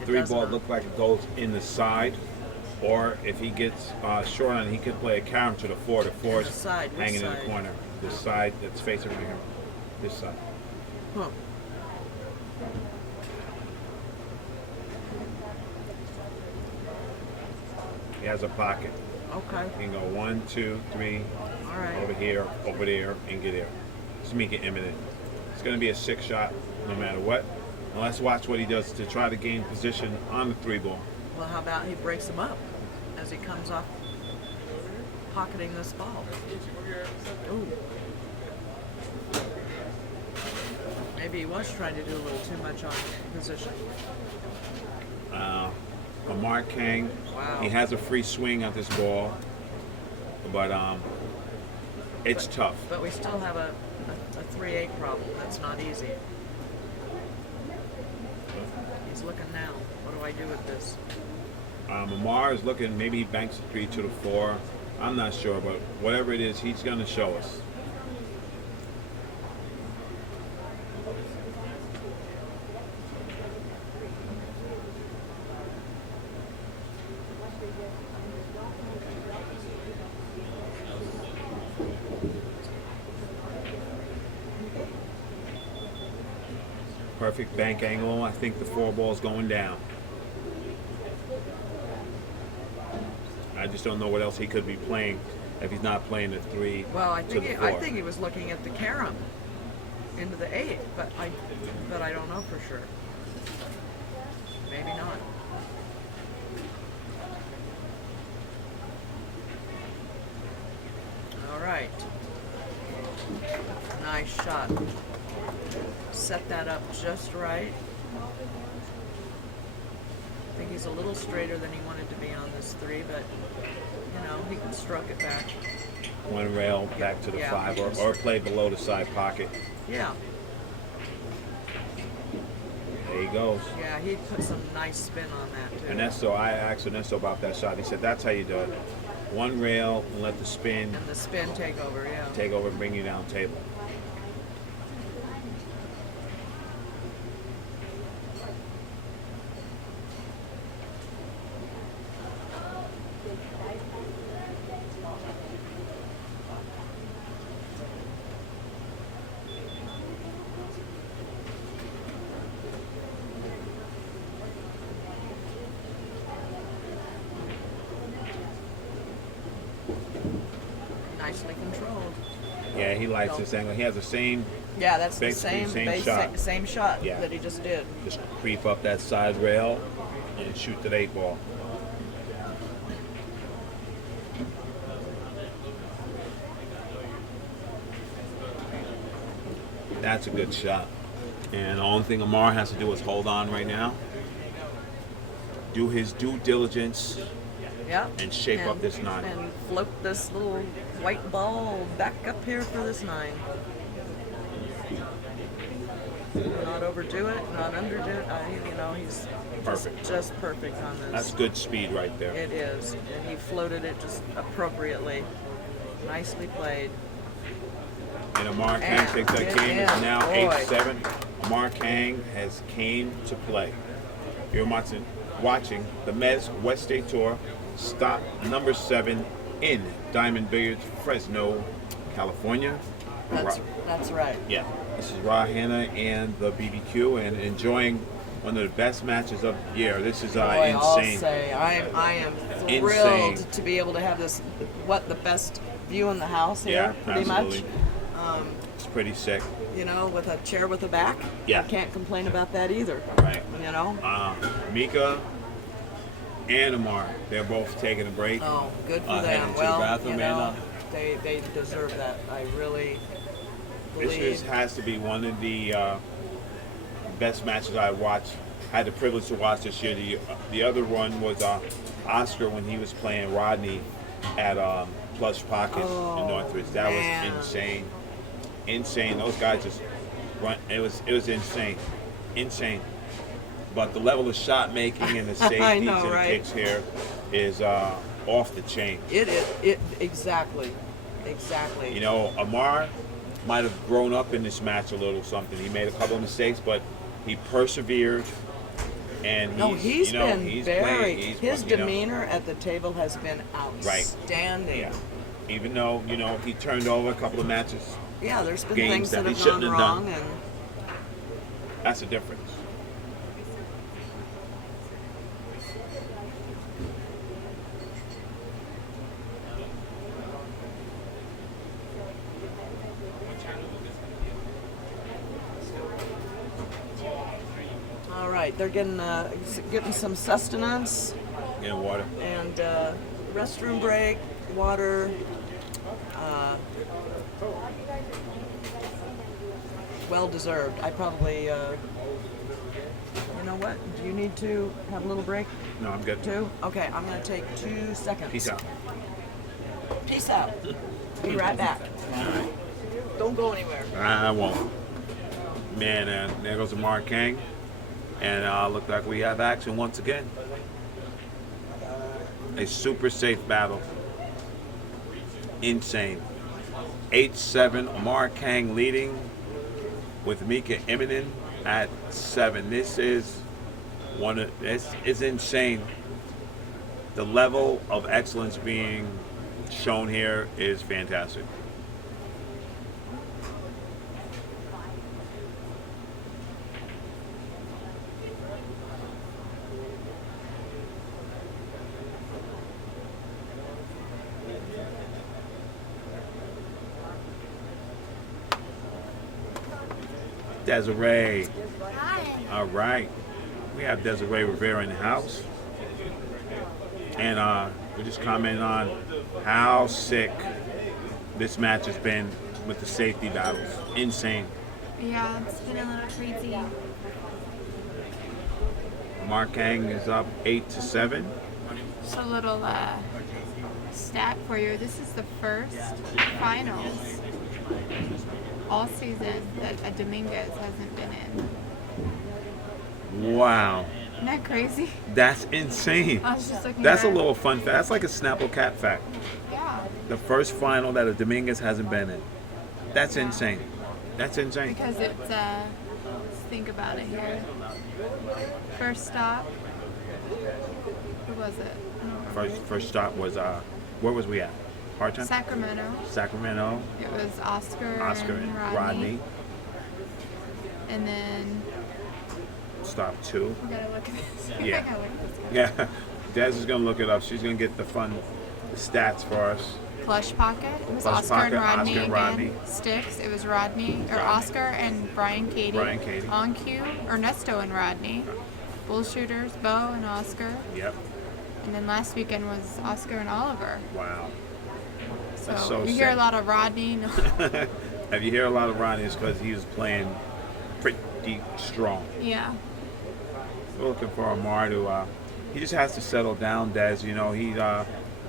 It 3 does ball not. looked like it goes in the side, or if he gets short on it, he could play a counter to the 4. The 4 is Side, which hanging in side? the corner. The side that's facing right here. This side. Huh. He has a pocket. Okay. He can go 1, 2, 3, All right. over here, over there, and get there. It's Mika Immonen. It's going to be a 6 shot no matter what. And let's watch what he does to try to gain position on the 3 ball. Well, how about he breaks him up as he comes off pocketing this ball? Ooh. Maybe he was trying to do a little too much on position. Amar Kang, Wow. he has a free swing at this ball, but it's tough. But we still have a 3-8 problem. That's not easy. He's looking now. What do I do with this? Amar is looking, maybe he banks the 3 to the 4. I'm not sure, but whatever it is, he's going to show us. Perfect bank angle. I think the 4 ball's going down. I just don't know what else he could be playing if he's not playing the 3 Well, I to the think 4. I think he was looking at the carom into the 8, but I don't know for sure. Maybe not. All right. Nice shot. Set that up just right. I think he's a little straighter than he wanted to be on this 3, but you know, he can stroke it back. 1 rail back to the Yeah. 5, or play below the side pocket. Yeah. There he goes. Yeah, he put some nice spin on that too. Ernesto, I asked Ernesto about that shot. He said that's how you do it. 1 rail and let the spin And the spin take over, yeah. take over and bring you down table. Nicely controlled. Yeah, he likes this angle. He has the same Yeah, that's the Basically, same shot. same shot Yeah. that he just did. Just creep up that side rail and shoot the 8 ball. That's a good shot. And the only thing Amar has to do is hold on right now, do his due diligence, Yeah. and shape up this 9. And float this little white ball back up here for this 9. Not overdo it, not underdo it. He's Perfect. just perfect on this. That's good speed right there. It is, and he floated it just appropriately. Nicely played. And Amar Kang And takes that it game. It's is, now boy. 8-7. Amar Kang has came to play. You're watching the MWST Tour, stop number 7 in Diamond Billiards, Fresno, California. That's right. Yeah, this is Ra Hanna and the BBQ, and enjoying one of the best matches of the year. This is Boy, I'll insane. say I am thrilled Insane. to be able to have this. The best view in the house here, Yeah, pretty absolutely. much. It's pretty sick. With a chair with a back. Yeah. I can't complain about that either. Right. Mika and Amar, they're both taking a break. Oh, good for Heading them. to the Well, bathroom, and, they deserve that. I really This believe. has to be one of the best matches I watched. Had the privilege to watch this year. The other one was Oscar when he was playing Rodney at Plush Pocket in Northridge. That man. was insane. Those guys just run. It was insane. But the level of shot making and the safeties I know, and right? kicks here is off the chain. It exactly. Amar might have grown up in this match a little something. He made a couple of mistakes, but he persevered. And He's been very. He's His played, demeanor at the table has been outstanding. Yeah. Even though, he turned over a couple of matches, Yeah, there's been Games things that that he have shouldn't gone have wrong, done. and that's the difference. all right, they're getting some sustenance In water. and restroom break, water. Well deserved. I probably. You know what? Do you need to have a little break No, I'm good. too? Okay, I'm gonna take 2 seconds. Peace out. Peace out. Be right back. Don't go anywhere. I won't. Man, there goes Amar Kang. And look like we have action once again. A super safe battle. Insane. 8-7. Amar Kang leading with Mika Immonen at 7. This is insane. The level of excellence being shown here is fantastic. Desiree. All right. We have Desiree Rivera in the house. And we're just commenting on how sick this match has been with the safety battles. Insane. Yeah, it's been a little crazy. Amar Kang is up 8-7. Just a little stat for you. This is the first finals all season that a Dominguez hasn't been in. Wow. Isn't that crazy? That's insane. I was just looking That's a at- little fun fact. That's like a Snapple Cat fact. Yeah, The first final that a Dominguez hasn't been in. That's insane. That's insane. because it's, let's think about it here. First stop, who was it? First stop was where was we at? Part-time? Sacramento. Sacramento. It was Oscar And Rodney. And then, Stop 2. we gotta look at this. Yeah. I gotta look at this. Yeah. Des is gonna look it up. She's gonna get the fun stats for us. Plush Pocket. It was Plush Oscar Pocket, and Rodney Oscar and again. Rodney. Sticks. It was Rodney or Oscar and Brian Katie. Brian Katie. On cue, Ernesto and Rodney. Bullshooters, Bo and Oscar. Yep. And then last weekend was Oscar and Oliver. Wow. So, That's so you hear a sick. lot of Rodney. No. If you hear a lot of Ronnie, it's because he was playing pretty strong. Yeah. We're looking for Amar to. He just has to settle down, Des. You know, he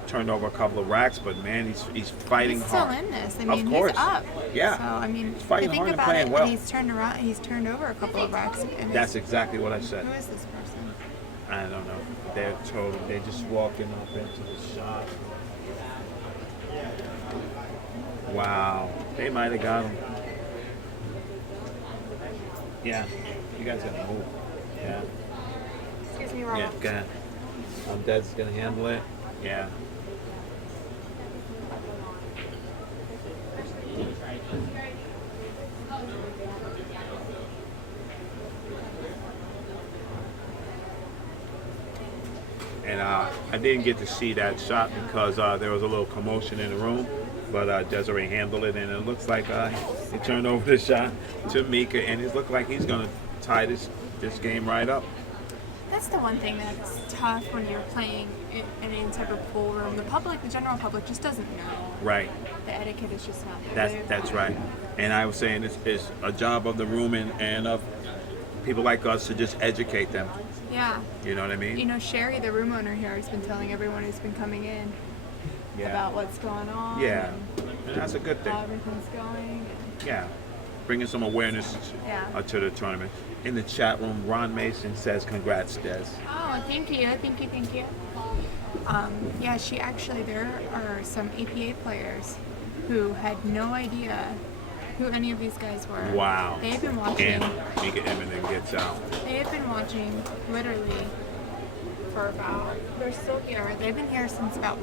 turned over a couple of racks, but man, he's fighting He's still hard. in this. I Of mean, course. he's up. Yeah. So I mean, He's fighting if you hard think and about playing it, well. and he's turned around. He's turned over a couple of racks. And That's exactly what I said. who is this person? I don't know. They're just walking up into the shop. Wow. They might have got him. Yeah. You guys gotta move. Yeah. Excuse me, Rob. Yeah, go ahead. Dad's gonna handle it. Yeah. And I didn't get to see that shot because there was a little commotion in the room, but Desiree handled it, and it looks like he turned over the shot to Mika, and it looked like he's gonna tie this game right up. That's the one thing that's tough when you're playing in any type of pool room. The public, the general public, just doesn't know. Right. The etiquette is just not there. That's right. And I was saying it's a job of the room and of people like us to just educate them. Yeah. You know what I mean? You know, Sherry, the room owner here, has been telling everyone who's been coming in about what's going on. Yeah. And that's a good thing. How everything's going. Yeah. Bringing some awareness Yeah. to the tournament. In the chat room, Ron Mason says, "Congrats, Des." Oh, thank you. Yeah, there are some APA players who had no idea who any of these guys were. Wow. They've been watching. And Mika Immonen gets out. They've been watching literally for about. They're still here. They've been here since about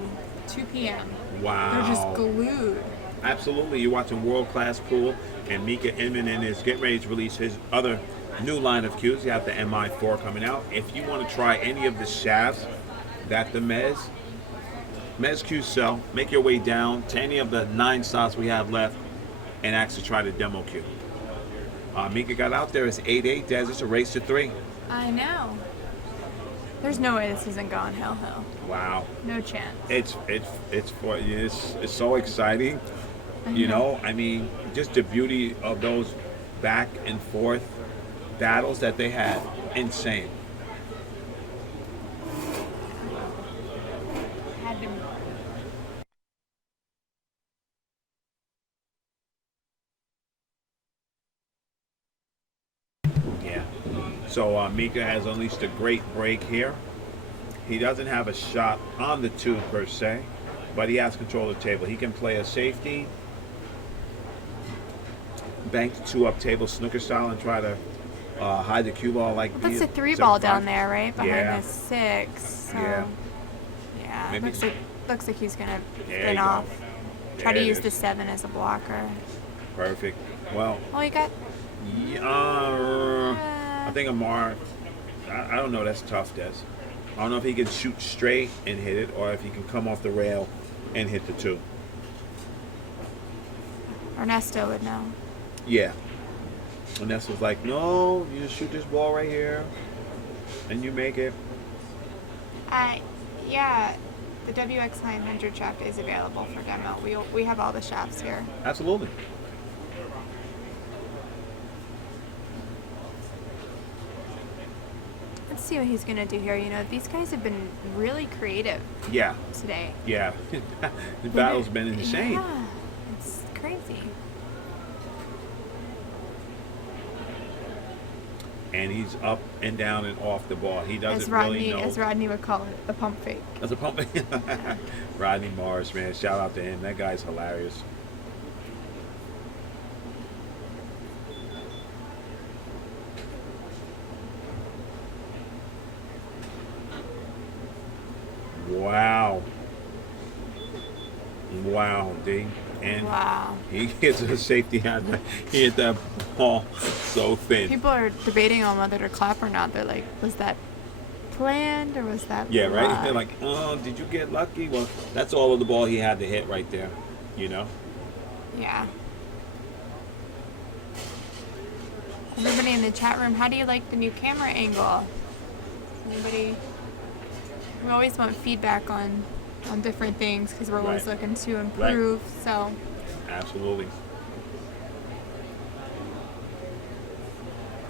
2 p.m. Wow. They're just glued. Absolutely. You're watching World Class Pool, and Mika Immonen is getting ready to release his other new line of cues. You have the MI4 coming out. If you want to try any of the shafts that the Mezz cues sell, make your way down to any of the 9 slots we have left and actually try the demo cue. Mika got out there. It's 8-8. Des, it's a race to 3. I know. There's no way this isn't gone hill. Wow. No chance. It's so exciting. You know, I mean, just the beauty of those back and forth battles that they had. Insane. Had to. Yeah. So Mika has unleashed a great break here. He doesn't have a shot on the 2 per se, but he has control of the table. He can play a safety, bank the 2 up table snooker style, and try to hide the cue ball like That's the a 3 ball 7-5. down there, right? Behind Yeah. the 6. So, Yeah. Yeah. Maybe- Looks like he's gonna There spin you go. off. Try There to it use is. the 7 as a blocker. Perfect. Well, Oh, you got. I think Amar, I don't know, that's tough, Des. I don't know if he can shoot straight and hit it, or if he can come off the rail and hit the 2. Ernesto would know. Yeah. And that's was like, no, you just shoot this ball right here, and you make it. Yeah, the WX 900 shaft is available for demo. We have all the shafts here. Absolutely. Let's see what he's gonna do here. You know, these guys have been really creative Yeah. today. Yeah. The battle's been insane. Yeah, it's crazy. And he's up and down and off the ball. He doesn't really know. As Rodney would call it, the pump fake. That's a pump. Rodney Morris, man. Shout out to him. That guy's hilarious. Wow. Wow, D. And Wow. he gets a safety hat. He hit that ball so thin. People are debating on whether to clap or not. They're like, was that planned or was that Yeah, right? luck? They're like, oh, did you get lucky? Well, that's all of the ball he had to hit right there, you know? Yeah. Everybody in the chat room, how do you like the new camera angle? Anybody? We always want feedback on different things because we're always Right. looking to improve. So, Absolutely.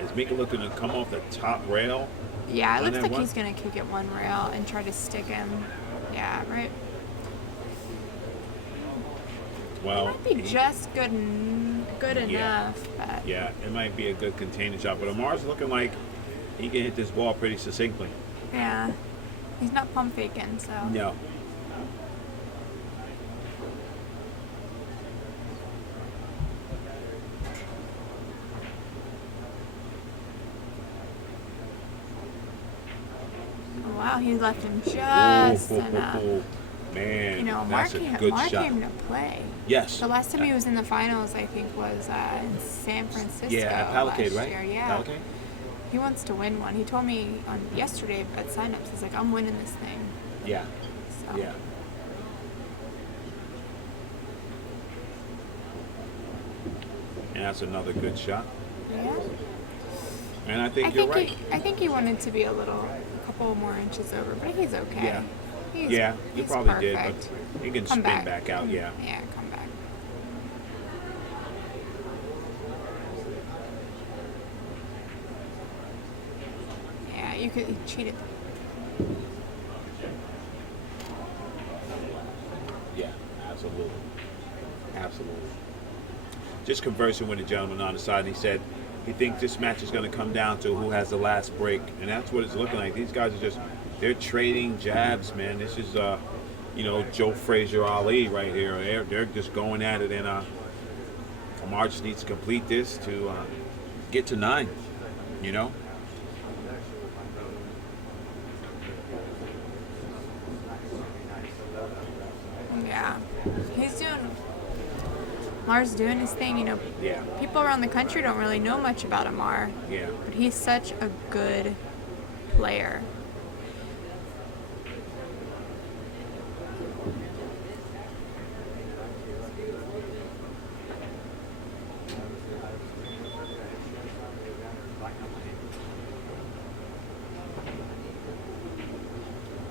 Is Mika looking to come off the top rail? yeah, it On looks that like one? he's going to kick it one rail and try to stick him. Yeah, right. Well, Might be just good Yeah. enough, but yeah, it might be a good container shot, but Amar's looking like he can hit this ball pretty succinctly. yeah. He's not pump faking, so. No. Oh, wow, he left him just Ooh, enough. Man, You know, Amar that's a came, good Amar shot. came to play. Yes. The last time he was in the finals, I think, was in San Francisco. Yeah, Palisade, last right? year. Yeah. Palisade? He wants to win one. He told me on yesterday at signups, he's like, I'm winning this thing. Yeah. So. Yeah. And that's another good shot. Yeah. And I think you're right. I think he wanted to be a couple more inches over, but he's okay. Yeah. He's, Yeah, you he's probably perfect. did, but he can Come spin back out, yeah. Yeah, come back. Yeah, you cheated. Yeah, absolutely. Absolutely. Just conversing with a gentleman on the side, and he said he thinks this match is going to come down to who has the last break, and that's what it's looking like. These guys are they're trading jabs, man. This is, Joe Frazier Ali right here. They're just going at it, and Amar just needs to complete this to get to 9, you know? Yeah. Amar's doing his thing, Yeah, People around the country don't really know much about Amar, yeah. but he's such a good player.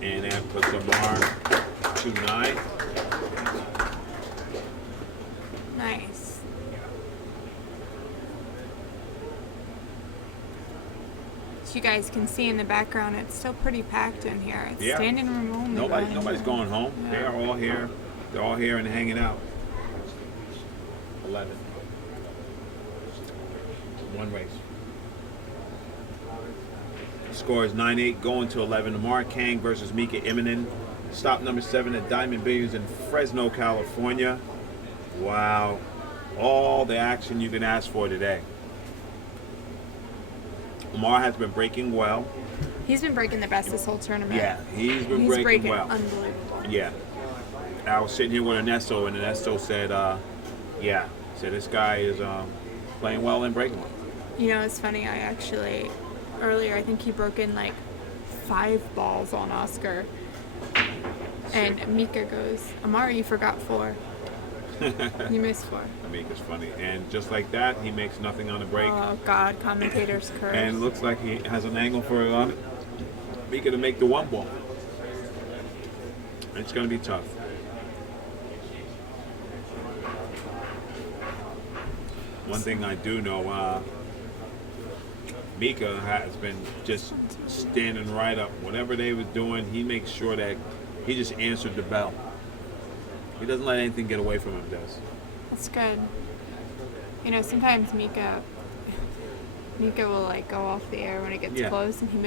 And that puts Amar to 9. Nice. As you guys can see in the background, it's still pretty packed in here. It's Yeah. standing room only. Nobody's going home. Yeah. They are all here. They're all here and hanging out. 11. One race. Score is 9-8 going to 11. Amar Kang versus Mika Immonen. Stop number 7 at Diamond Billiards in Fresno, California. Wow. All the action you can ask for today. Amar has been breaking well. He's been breaking the best this whole tournament. Yeah, he's been He's breaking well. unbelievable. Yeah. I was sitting here with Ernesto, and Ernesto said, this guy is playing well and breaking well. It's funny. Earlier, I think he broke in like 5 balls on Oscar. And Mika goes, Amar, you forgot 4. You missed 4. Mika's funny. And just like that, he makes nothing on the break. Oh, God, commentators curse. And it looks like he has an angle for Mika to make the 1 ball. It's going to be tough. One thing I do know, Mika has been just standing right up. Whatever they was doing, he makes sure that he just answered the bell. He doesn't let anything get away from him, does. That's good. Sometimes Mika will like go off the air when it gets Yeah. close, and he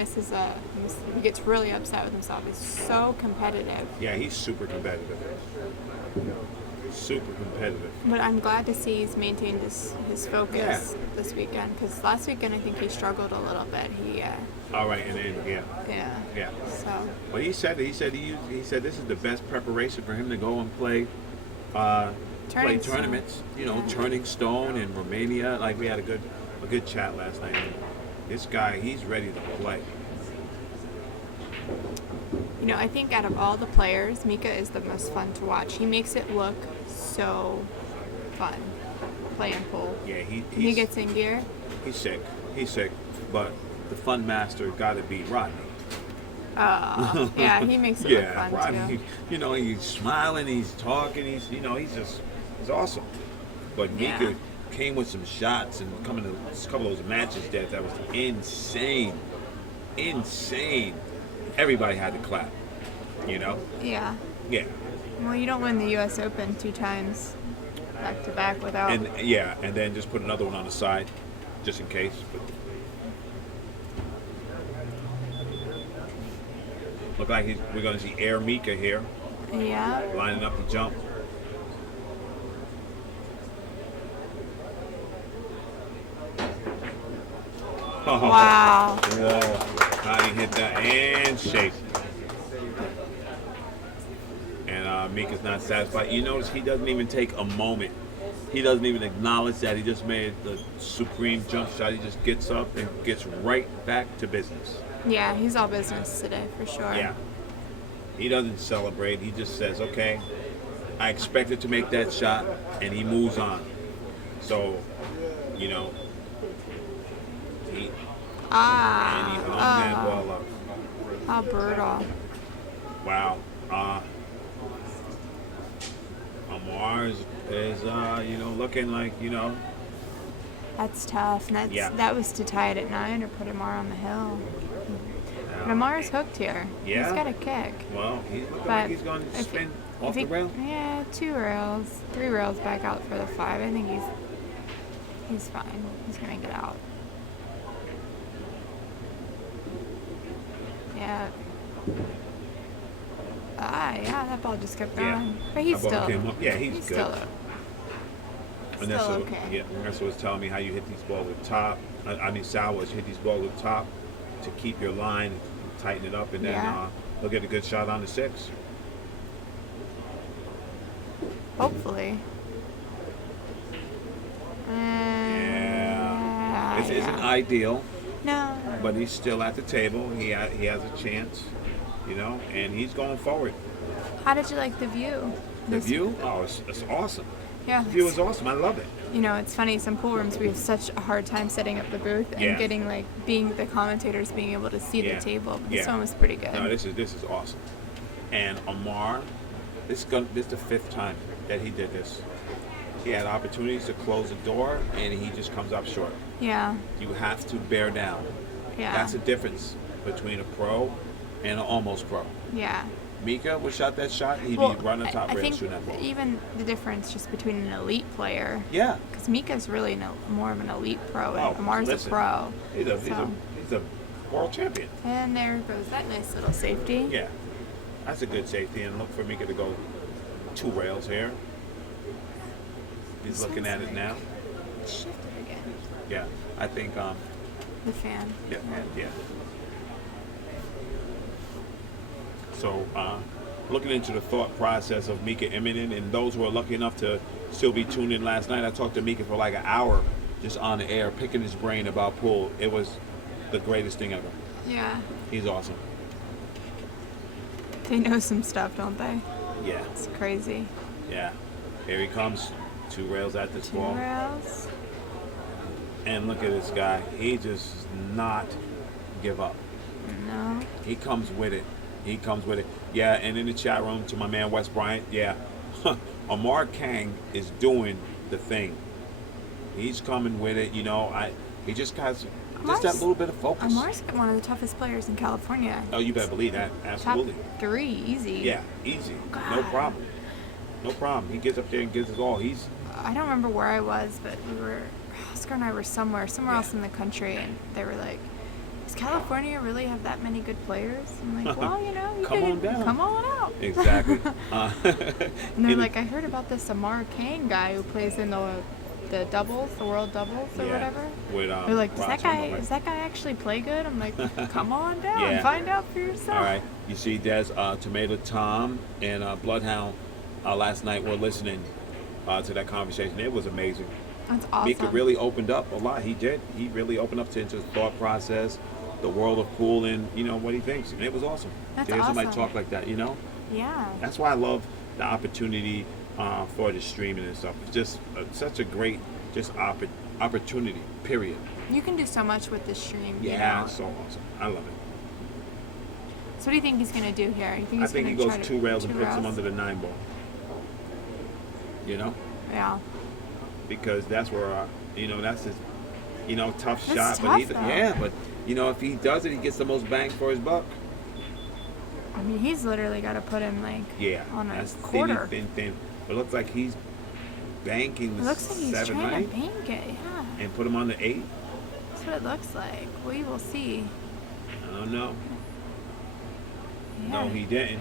he gets really upset with himself. He's so competitive. Yeah, he's super competitive. Super competitive. But I'm glad to see he's maintained his focus this weekend, because last weekend I think he struggled a little bit. All right, and then yeah. So But he said this is the best preparation for him to go and play Turning tournaments. Stone. Turning Stone in Romania. Like, we had a good chat last night. This guy, he's ready to play. You know, I think out of all the players, Mika is the most fun to watch. He makes it look so fun playing pool. Yeah, He gets in gear. he's sick. He's sick. But the fun master got to be Rodney. Yeah, he makes it look Yeah, fun Rodney. too. You know, he's smiling, he's talking, he's awesome. But Mika Yeah. came with some shots and coming to a couple of those matches that was insane. Everybody had to clap. You know? Yeah. Yeah. Well, you don't win the U.S. Open 2 times back to back without. And then just put another one on the side, just in case. But look like we're going to see Air Mika here, Yeah. lining up to jump. Oh, Wow. whoa. How he hit that and shake. And Mika's not satisfied. You notice he doesn't even take a moment. He doesn't even acknowledge that he just made the supreme jump shot. He just gets up and gets right back to business. Yeah, he's all business today for sure. Yeah. He doesn't celebrate. He just says, okay, I expected to make that shot, and he moves on. So, you know, and he hung that ball up. How brutal. Wow. Amar is looking like, That's tough. And that was to tie it at 9 or put Amar on the hill. But Amar's hooked here. Yeah. He's got a kick. well, he's looking But like he's going to spin off the rail. Yeah, 2 rails. 3 rails back out for the 5. I think he's fine. He's going to get out. Yeah. Yeah, that ball just kept going. Yeah. But he's That ball still. came up. Yeah, he's good. Still Vanessa, okay. Yeah, Vanessa was telling me how you hit these balls with top. Sal was hit these balls with top to keep your line, tighten it up, and then Yeah. he'll get a good shot on the 6. Hopefully. Yeah. It isn't Yeah. ideal, No. but he's still at the table. He has a chance, and he's going forward. How did you like the view? The view? Oh, it's awesome. Yeah. The view is awesome. I love it. It's funny, some pool rooms we have such a hard time setting up the booth and Yeah. getting being the commentators being able to see Yeah. the table. But this Yeah. one was pretty good. No, this is awesome. And Amar, this is the 5th time that he did this. He had opportunities to close the door, and he just comes up short. Yeah. You have to bear down. Yeah. That's the difference between a pro and an almost pro. Yeah. Mika would shot that shot, he'd Well, be running the top I rail think shooting that ball. even the difference just between an elite player, Yeah. because Mika's really more of an elite pro, and Oh, Amar's listen. a pro. He's a world champion. And there goes that nice little safety. Yeah. That's a good safety, and look for Mika to go 2 rails here. He's looking at it now. Shifted again. Yeah. I think The fan. Yeah. So, looking into the thought process of Mika Immonen, and those who are lucky enough to still be tuned in last night, I talked to Mika for like an hour just on the air, picking his brain about pool. It was the greatest thing ever. Yeah. He's awesome. They know some stuff, don't they? Yeah. It's crazy. Yeah. Here he comes. 2 rails at this 2 ball. rails. And look at this guy. He just does not give up. No. He comes with it. Yeah, and in the chat room to my man Wes Bryant, yeah. Amar Kang is doing the thing. He's coming with it, he just got just that little bit of focus. Amar's one of the toughest players in California. Oh, you better believe that. Absolutely. Top 3, easy. Yeah, easy. No God. problem. No problem. He gets up there and gives it all. I don't remember where I was, but Oscar and I were somewhere Yeah. else in the country, and they were like, does California really have that many good players? I'm like, well, you Come on down. Come on out. Exactly. And they're like, I heard about this Amar Kang guy who plays in the doubles, the world doubles or whatever. With, They're like, does Ross, that guy actually play good? I'm like, come on down, Yeah. find out for yourself. All right. You see, Des, Tomato Tom and Bloodhound last night were listening to that conversation. It was amazing. That's awesome. Mika really opened up a lot. He did. He really opened up into his thought process. the world of pool and what he thinks. And it was awesome That's to hear somebody awesome. talk like that. Yeah. That's why I love the opportunity for the streaming and stuff. It's just such a great opportunity. Period. You can do so much with this stream. Yeah, it's so awesome. I love it. So what do you think he's gonna do here? You think I he's think he gonna goes try to- 2 rails and two puts him rails? under the 9 ball. Yeah. Because that's where that's his tough That's shot. tough, But though. but if he does it, he gets the most bang for his buck. I mean, he's literally got to put him like on a That's quarter. thin. But it looks like he's banking It the looks like he's 7, trying right? to bank it. Yeah. And put him on the 8. That's what it looks like. We will see. I don't know. Yeah. No, he didn't.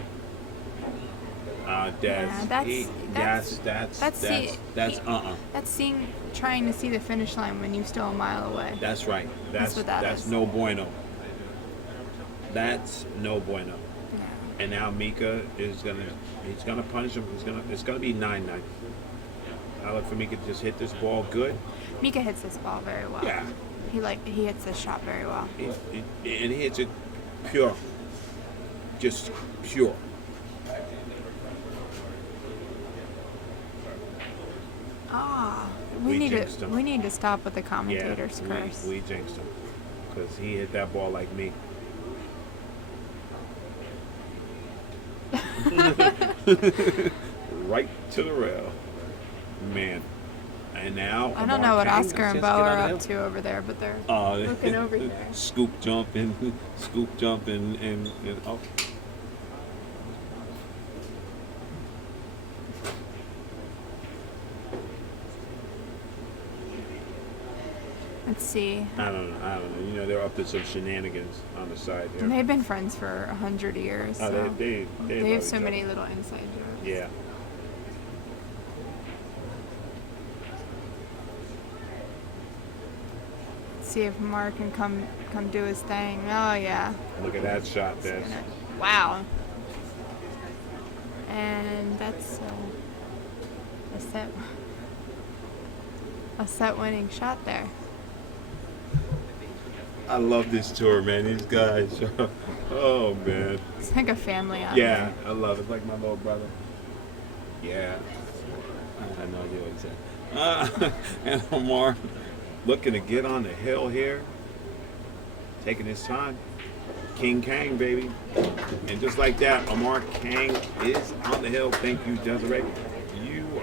That's trying to see the finish line when you're still a mile away. That's right. That's what that is. no bueno. That's no bueno. Yeah. And now Mika he's gonna punish him. It's gonna be 9-9. I look for Mika to just hit this ball good. Mika hits this ball very well. Yeah. He hits this shot very well. And he hits it pure. Just pure. We need jinxed to him. we need to stop with the commentators curse. we jinxed him. Because he hit that ball like me. Right to the rail. Man. And now I don't know what Kang, Oscar and just Bo get are out up of to over there, but they're there. looking over here. Scoop jump and oh. Let's see. I don't know. They're up to some shenanigans on the side And there. they've been friends for 100 years. Oh, So they have love so each many other. little inside jokes. Yeah. Let's see if Mark can come do his thing. Oh yeah. Look at that shot there. Wow. And that's a set winning shot there. I love this tour, man. These guys. Oh man. It's like a family out Yeah, I love it. It's like my little brother. Yeah. I had no idea what he said. And Amar looking to get on the hill here. Taking his time. King Kang, baby. And just like that, Amar Kang is on the hill. Thank you, Desiree.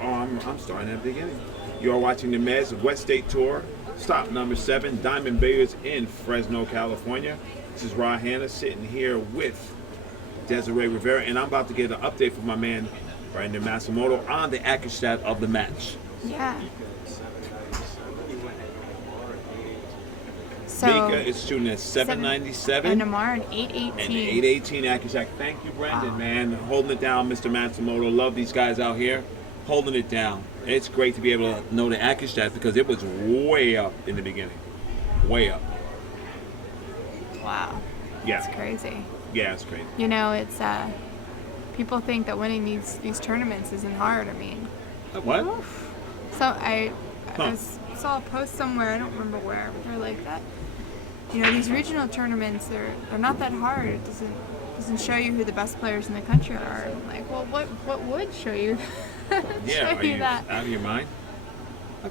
I'm starting at the beginning. You are watching the Mezz West State Tour. Stop number 7, Diamond Billiards in Fresno, California. This is Rod Hanna sitting here with Desiree Rivera, and I'm about to get an update from my man Brandon Matsumoto on the accuracy stat of the match. Yeah. So Mika is shooting at 797 and Amar an 818. and 818 accuracy. Thank you, Brandon, man. Holding it down, Mr. Matsumoto. Love these guys out here. Holding it down. It's great to be able to know the accuracy stats because it was way up in the beginning. Way up. Wow. Yeah. That's crazy. Yeah, it's crazy. It's people think that winning these tournaments isn't hard. I mean, What? so I Huh. saw a post somewhere, I don't remember where, but they're like that. These regional tournaments, they're not that hard. It doesn't show you who the best players in the country are. I'm like, well, what would show you? Yeah, show are you you that? out of your mind?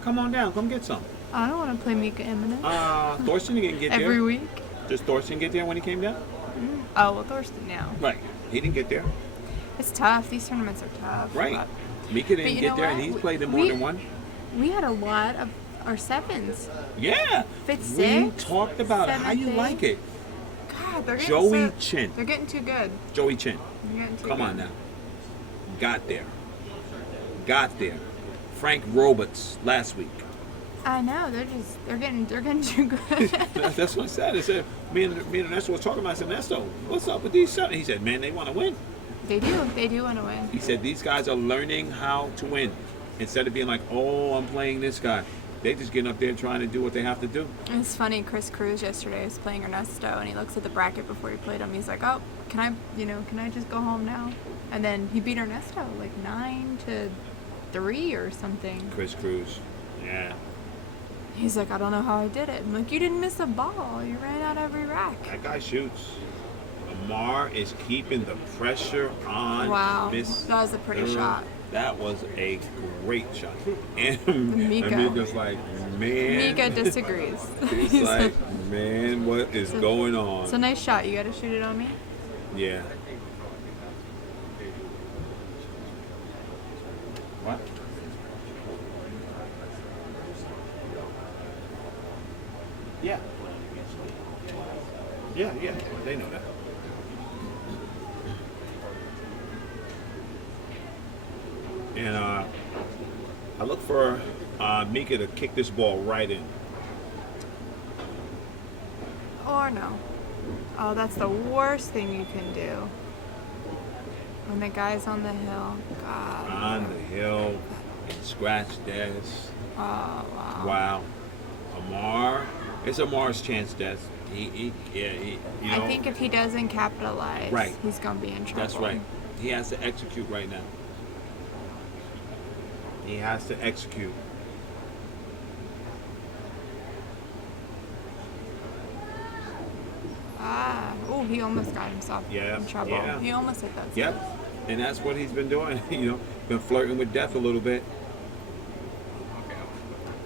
Come on down. Come get some. I don't want to play Mika Immonen Thorsten didn't get every there. week. Does Thorsten get there when he came down? Oh well, Thorsten now. Right. He didn't get there. It's tough. These tournaments are tough. Right. but Mika didn't you get know there, and what? he's played in more We- than one. We had a lot of our sevens. Yeah. Fifth, We sixth, talked about it. How you seventh, like it? God, they're getting Joey so, Chin. They're getting too good. Joey Chin. They're getting too Come good. on now. Got there. Got there. Frank Roberts last week. I know they're getting too good. That's what I said. I said, me and Ernesto was talking about it. I said, Ernesto, what's up with these seven? He said, man, they want to win. They do want to win. He said, these guys are learning how to win. Instead of being like, oh, I'm playing this guy. They just getting up there trying to do what they have to do. It's funny. Chris Cruz yesterday was playing Ernesto, and he looks at the bracket before he played him. He's like, oh, can I just go home now? And then he beat Ernesto like 9-3 or something. Chris Cruz. Yeah. He's like, I don't know how I did it. I'm like, you didn't miss a ball. You ran out every rack. That guy shoots. Amar is keeping the pressure on. Wow, Miss. that was a pretty shot. That was a great shot. And Mika. Mika's like, man. Mika disagrees. He's like, man, what is going on? It's a nice shot. You got to shoot it on me. Yeah. What? Yeah. Yeah, they know that. And I look for Mika to kick this ball right in. Or no. Oh, that's the worst thing you can do. When the guy's on the hill. God. On the hill, scratch Des. Oh, wow. Wow. Amar, it's Amar's chance, Des. He you know. I think if he doesn't capitalize, Right. he's going to be in trouble. That's right. He has to execute right now. He has to execute. Oh, he almost got himself Yeah, in trouble. yeah. He almost hit that. Yep. And that's what he's been doing. You know, been flirting with death a little bit.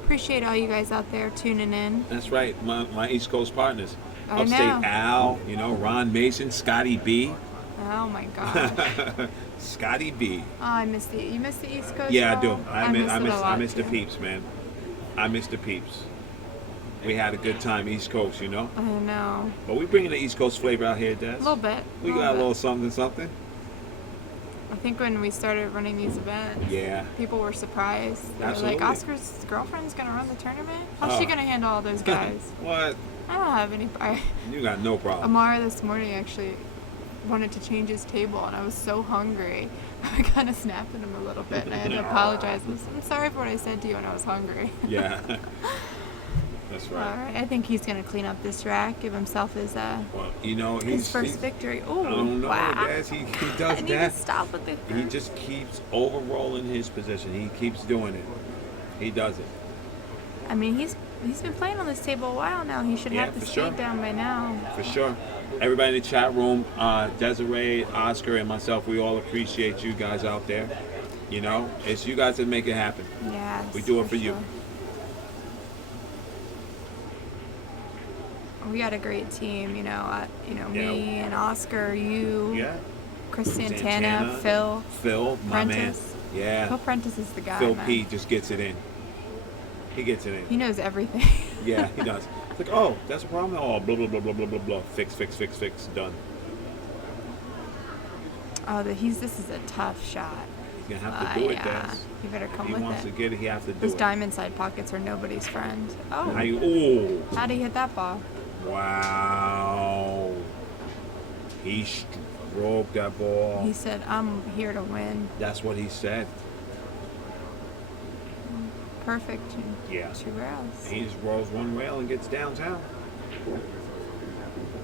Appreciate all you guys out there tuning in. That's right. My East Coast partners. I Upstate know. Al, you know, Ron Mason, Scotty B. Oh my God. Scotty B. Oh, I missed the. You missed the East Coast. Yeah, I roll? do. I miss the too. peeps, man. I miss the peeps. We had a good time East Coast, you know. I know. But we bringing the East Coast flavor out here, Des. A little bit. We got a little something. I think when we started running these events, Yeah. people were surprised. They were Absolutely. like, Oscar's girlfriend's gonna run the tournament? How's she Oh. gonna handle all those guys? What? I don't have any. You got no problem. Amar this morning actually wanted to change his table, and I was so hungry. I kind of snapped at him a little bit, and I had to apologize. I'm sorry for what I said to you when I was hungry. Yeah. That's All right. right, I think he's gonna clean up this rack, give himself his Well, you know, his first he's victory. Oh, I don't know, wow! Des. He I does need to that. stop with it. He just keeps overrolling his position. He keeps doing it. He does it. I mean, he's been playing on this table a while now. He should Yeah, have the for speed sure. down by now. For sure. Everybody in the chat room, Desiree, Oscar, and myself, we all appreciate you guys out there. You know, it's you guys that make it happen. Yeah. We do it for you. We got a great team, Yeah. me and Oscar, you, Yeah. Chris Santana, Phil. Phil, my man. Prentice. Yeah. Phil Prentice is the guy, Phil man. P just gets it in. He gets it in. He knows everything. Yeah, he does. It's like, oh, that's a problem? Oh, blah, blah, blah, blah, blah, blah, blah. Fix, done. Oh, this is a tough shot. He's going to have to do it, yeah. Des. You better If come he with wants it. to get it, he has to do Those it. diamond side pockets are nobody's friend. Oh, Oh, how'd he hit that ball? wow. He stroked that ball. He said, I'm here to win. That's what he said. Perfect. Yeah. 2 rails. He just rolls one rail and gets downtown.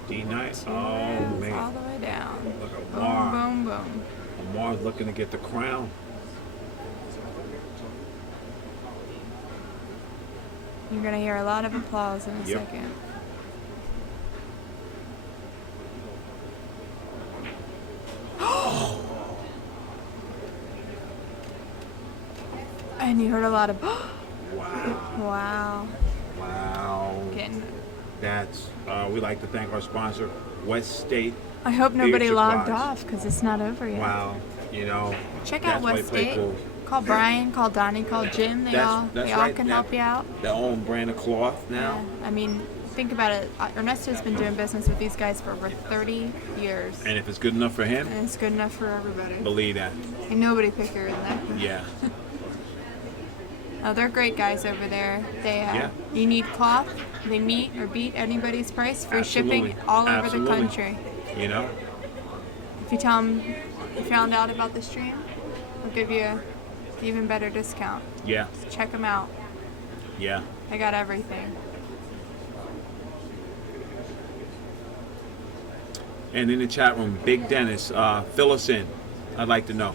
D9. 2 Oh, rails all man. the way down. Look at Boom, Amar. boom, boom. Amar's looking to get the crown. You're going to hear a lot of applause in a Yep. second. And you heard a lot of, Wow. wow. Wow. Getting, That's, we like to thank our sponsor, West State. I hope nobody Beer logged supplies. off because it's not over yet. Wow. You know, Check out that's why West they play State. cool. Call Brian, call Donnie, call Jim. They That's- all that's they all right. can That- help you out. Their own brand of cloth now. Yeah. I mean, think about it. Ernesto's been doing business with these guys for over 30 years. And if it's good enough for him, And it's good enough for everybody. believe that. Ain't nobody thicker than that. Yeah. Oh, they're great guys over there. They, Yeah. You need cloth, they meet or beat anybody's price. Free shipping Absolutely. all over Absolutely. the country. You know? If you tell them you found out about the stream, they'll give you an even better discount. Yeah. Check them out. Yeah. They got everything. And in the chat room, Big Dennis, fill us in. I'd like to know.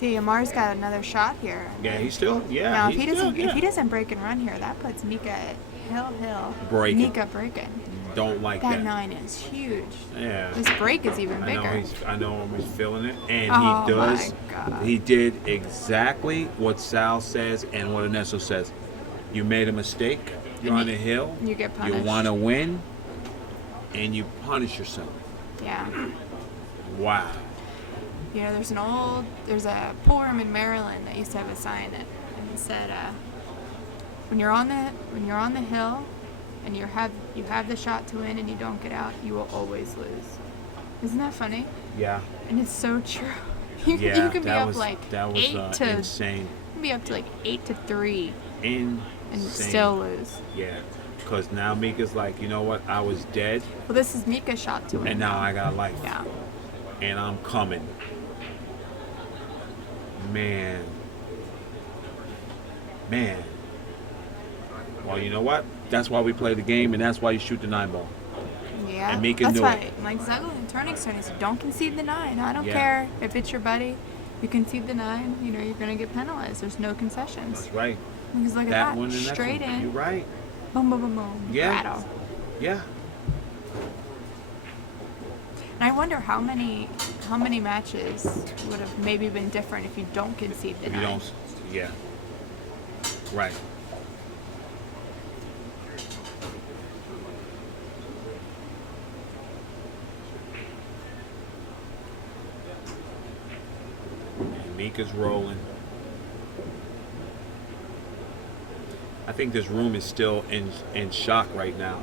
See, Amar's got another shot here. Yeah, he's still. Yeah. Now, if he's he doesn't, still, if he doesn't break and run here, that puts Mika at hill. Breaking. Mika breaking. Don't like That that. 9 is huge. Yeah. This break is even I know bigger. I know he's feeling it, and Oh, he does. my God. He did exactly what Sal says and what Ernesto says. You made a mistake. You're And on a hill. you get You punished. want to win, and you punish yourself. Yeah. Wow. You know, there's a pool room in Maryland that used to have a sign that, and it said, when you're on the hill, and you have the shot to win, and you don't get out, you will always lose. Isn't that funny? Yeah. And it's so true. You Yeah. can be that up was like that was 8 to insane. you can be up to like 8-3 Insane. and still lose. Yeah. Because now Mika's like, you know what? I was dead, Well, this is Mika's shot to win. and now I got life. Yeah. And I'm coming. Man. Well, you know what? That's why we play the game, and that's why you shoot the 9 ball. Yeah. And Mika That's knew why it. Mike Zuggle in Turning Stone, he said, don't concede the 9. I don't Yeah. care if it's your buddy. You concede the 9, you know, you're going to get penalized. There's no concessions. That's right. Because look at That that. one and that Straight one. in. You're right. Boom, boom, boom, boom. Yeah. Rattle. Yeah. And I wonder how many matches would have maybe been different if you don't concede the If you 9. don't, yeah. Right. And Mika's rolling. I think this room is still in shock right now.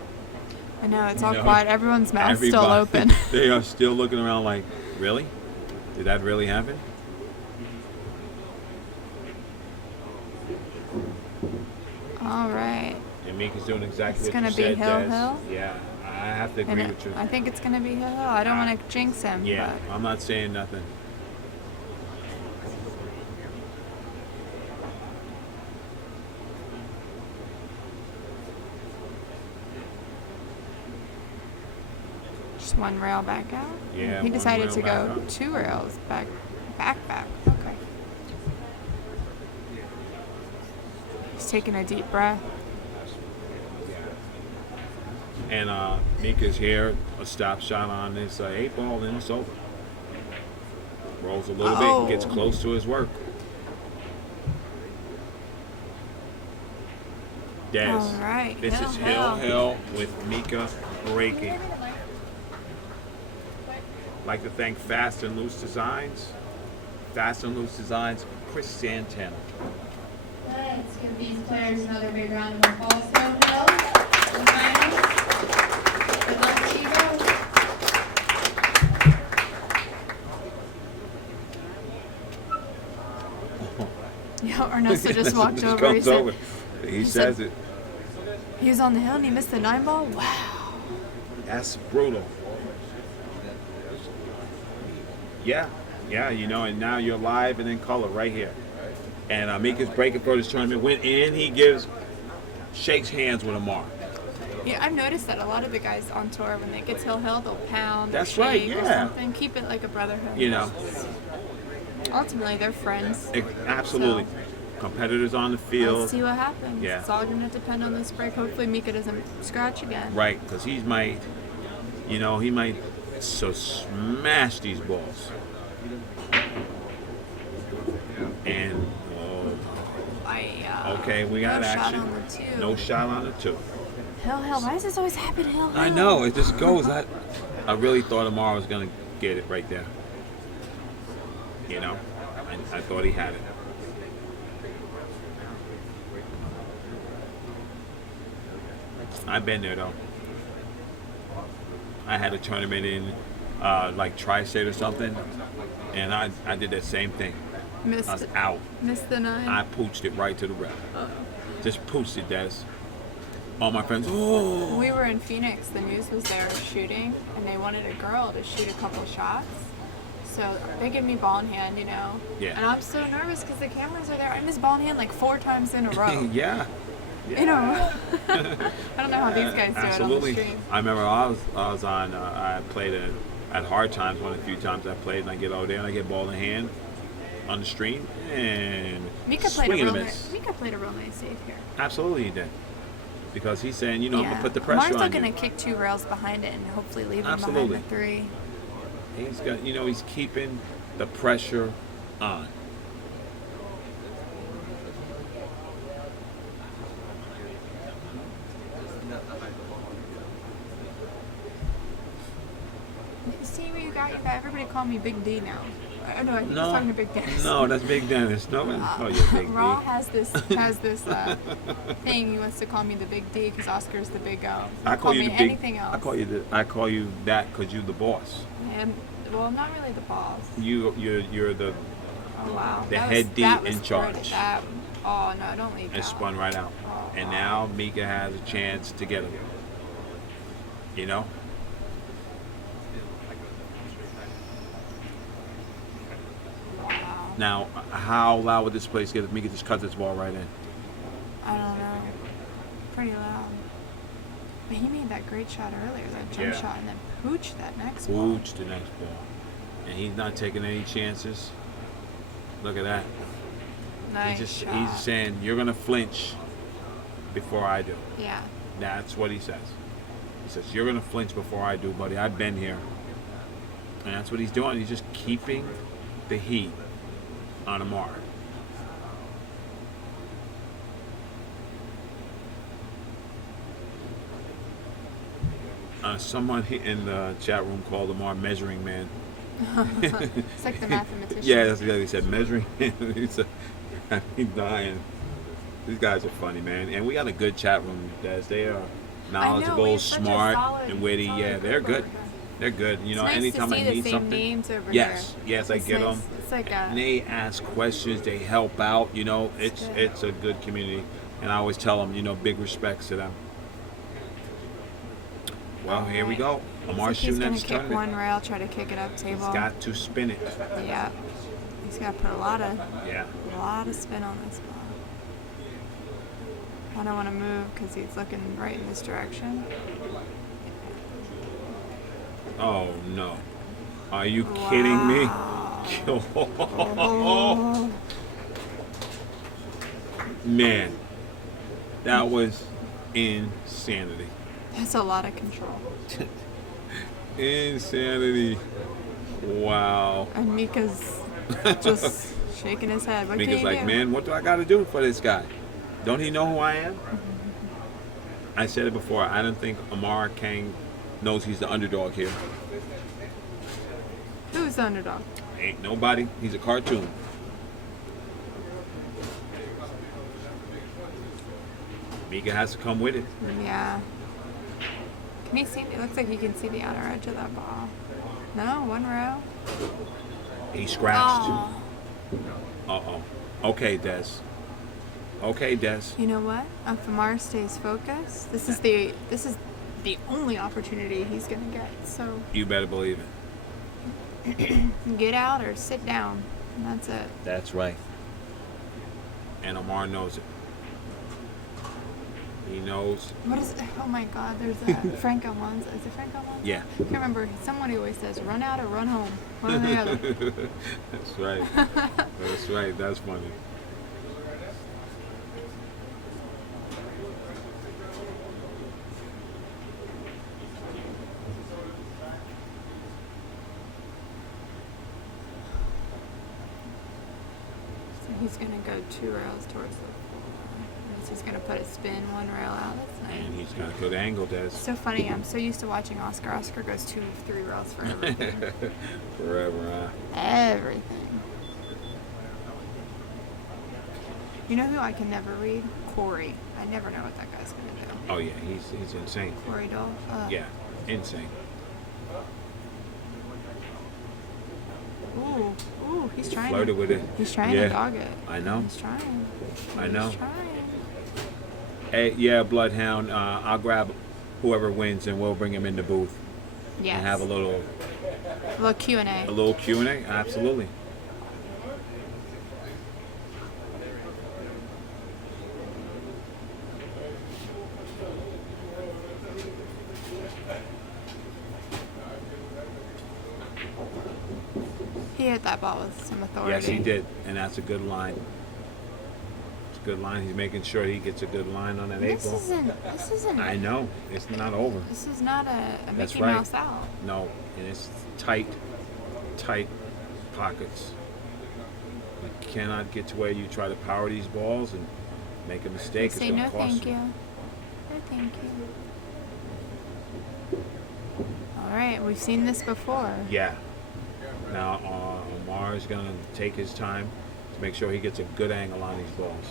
I know, it's You all know, quiet. Everyone's mouth's still Everybody- open. They are still looking around like, really? Did that really happen? All right. And Mika's doing exactly It's what gonna you be said, Hill Des. Hill? Yeah, I have to And agree with you. I think it's going to be Hill Hill. I don't want to jinx him. Yeah, I'm not saying nothing. But just one rail back out. Yeah, He one decided rail to back go out. 2 rails back. Okay. He's taking a deep breath. And Mika's here, a stop shot on this 8 ball, then it's over. Rolls a little bit, gets Oh. close to his work. Des. All right, This Hill is Hill. Hill with Mika breaking. Like to thank Fast and Loose Designs. Fast and Loose Designs, Chris Santana. Let's give these players another big round of applause. Hill Hill, the finals. Good luck to you both. Yeah, Ernesto just walked over. He Comes said, over. He says it. he was on the hill and he missed the 9 ball. Wow. That's brutal. Yeah, you know, and now you're live and in color right here. And Mika's breaking for this tournament. Went in, he shakes hands with Amar. Yeah, I've noticed that a lot of the guys on tour, when they get to Hill Hill, they'll pound or That's right, shake or yeah. something. Keep it like a brotherhood. You know, Ultimately, they're friends. absolutely. Competitors on the Let's field. see what happens. Yeah. It's all going to depend on this break. Hopefully, Mika doesn't scratch again. Right, because he might so smash these balls. And, okay, we got no action. Shot on the 2. No shot on the 2. Hill Hill. Why does this always happen to Hill Hill? I know, it just goes. I really thought Amar was going to get it right there. You know, I thought he had it. I've been there, though. I had a tournament in, like, Tri-State or something, and I did that same thing. Missed I was it. out. Missed the 9. I pooched it right to the ref. Just pooched it, Des. All my friends, oh! We were in Phoenix. The Mezz was there shooting, and they wanted a girl to shoot a couple shots. So they give me ball in hand, you know. Yeah. And I'm so nervous because the cameras are there. I missed ball in hand like 4 times in a row. Yeah. You know. I don't know how these guys do Absolutely. it on the stream. I remember I was on. I played at Hard Times one of the few times I played, and I get over there and I get ball in hand, on the stream and Mika swing played a and a real miss. nice. Mika played a real nice save here. Absolutely he did. Because he's saying, you know, I'm going to put the pressure Amar's on looking you. to kick 2 rails behind it and hopefully leave him Absolutely. behind the 3. He's got, you know, he's keeping the pressure on. See what you got? Everybody call me Big D now. Oh no, I think he's No, talking to Big Dennis. no, that's Big Dennis. No one. Oh, you're Big D. Raw has this thing. He wants to call me the Big D because Oscar's the Big O. I call you me the big. anything else. I call you that because you're the boss. And, well, I'm not really the boss. You're the. Oh wow. The That head was, D that was in charge. pretty- That, oh no, don't leave. It that. spun right out, Oh, and wow. now Mika has a chance to get him. You know. Wow. Now, how loud would this place get if Mika just cuts this ball right in? I don't know. Pretty loud. But he made that great shot earlier, that jump Yeah. shot, and then pooch that next ball. Pooch the next ball, and he's not taking any chances. Look at that. Nice He's shot. saying you're gonna flinch before I do. Yeah. That's what he says. He says you're gonna flinch before I do, buddy. I've been here, and that's what he's doing. He's just keeping the heat on Amar. Someone in the chat room called Amar measuring man. It's like the mathematician. Yeah, that's what he said. Measuring man. He said, he's dying. These guys are funny, man. And we got a good chat room, Des. They are we knowledgeable, have such a smart, solid- and witty. solid Yeah, they're group good. over here. They're good. You know, It's nice anytime to I see the need same something. names over Yes, here. yes, I It's get nice. them. It's like a. And they ask questions. They help out. You know, It's good. it's a good community. And I always tell them, you know, big respects to them. Well, here we go. Amar's shooting at He's this gonna kick tournament. one rail, try to kick it up He's table. got to spin it. Yeah. He's got to put a lot of spin on this ball. I don't want to move because he's looking right in this direction. Oh no! Are you kidding me? Oh. Man, that was insanity. That's a lot of control. Insanity. Wow. And Mika's just shaking his head. What Mika's can you like, do? man, what do I got to do for this guy? Don't he know who I am? I said it before. I don't think Amar Kang knows he's the underdog here. Who's the underdog? Ain't nobody. He's a cartoon. Mika has to come with it. Yeah. Can you see? It looks like you can see the outer edge of that ball. No, one row. He scratched. Oh. Uh-oh. Okay, Des. Okay, Des. You know what? If Amar stays focused, this is the only opportunity he's gonna get. So You better believe it. get out or sit down. And that's it. That's right. And Amar knows it. He knows. What is it? Oh my God! There's a Franco Monza. Is it Franco Monza? Yeah. I can't remember. Somebody always says, "Run out or run home." One or the other. That's right. That's right. That's funny. So he's gonna go 2 rails towards the floor. He's gonna put a spin 1 rail out. That's nice. And he's got a good angle, Des. So funny. I'm so used to watching Oscar. Oscar goes 2 of 3 rails for everything. Forever, huh? Everything. You know who I can never read? Corey. I never know what that guy's gonna do. Oh, yeah. He's insane. Corey Dole. Yeah. Insane. Ooh, he's trying. Flirted with it. He's trying Yeah. to dog it. I know. He's trying. I know. He's trying. Hey, yeah, Bloodhound. I'll grab whoever wins and we'll bring him in the booth Yes. and have a little Q&A. Q&A. Absolutely. He hit that ball with some authority. Yes, he did, and that's a good line. It's a good line. He's making sure he gets a good line on that eight This ball. isn't. I know. It's not over. This is not a That's Mickey right. Mouse out. No, and it's tight pockets. You cannot get to where you try to power these balls and make a mistake. It's Say going no, to cost thank you. you. No, thank you. All right, we've seen this before. Yeah. Now, Amar is going to take his time to make sure he gets a good angle on these balls.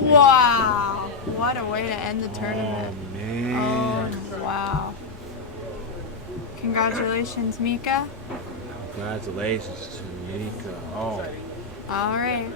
Wow! What a way to end the Oh, tournament. man. Oh, wow. Congratulations, Mika. Congratulations to Mika. Oh, All right.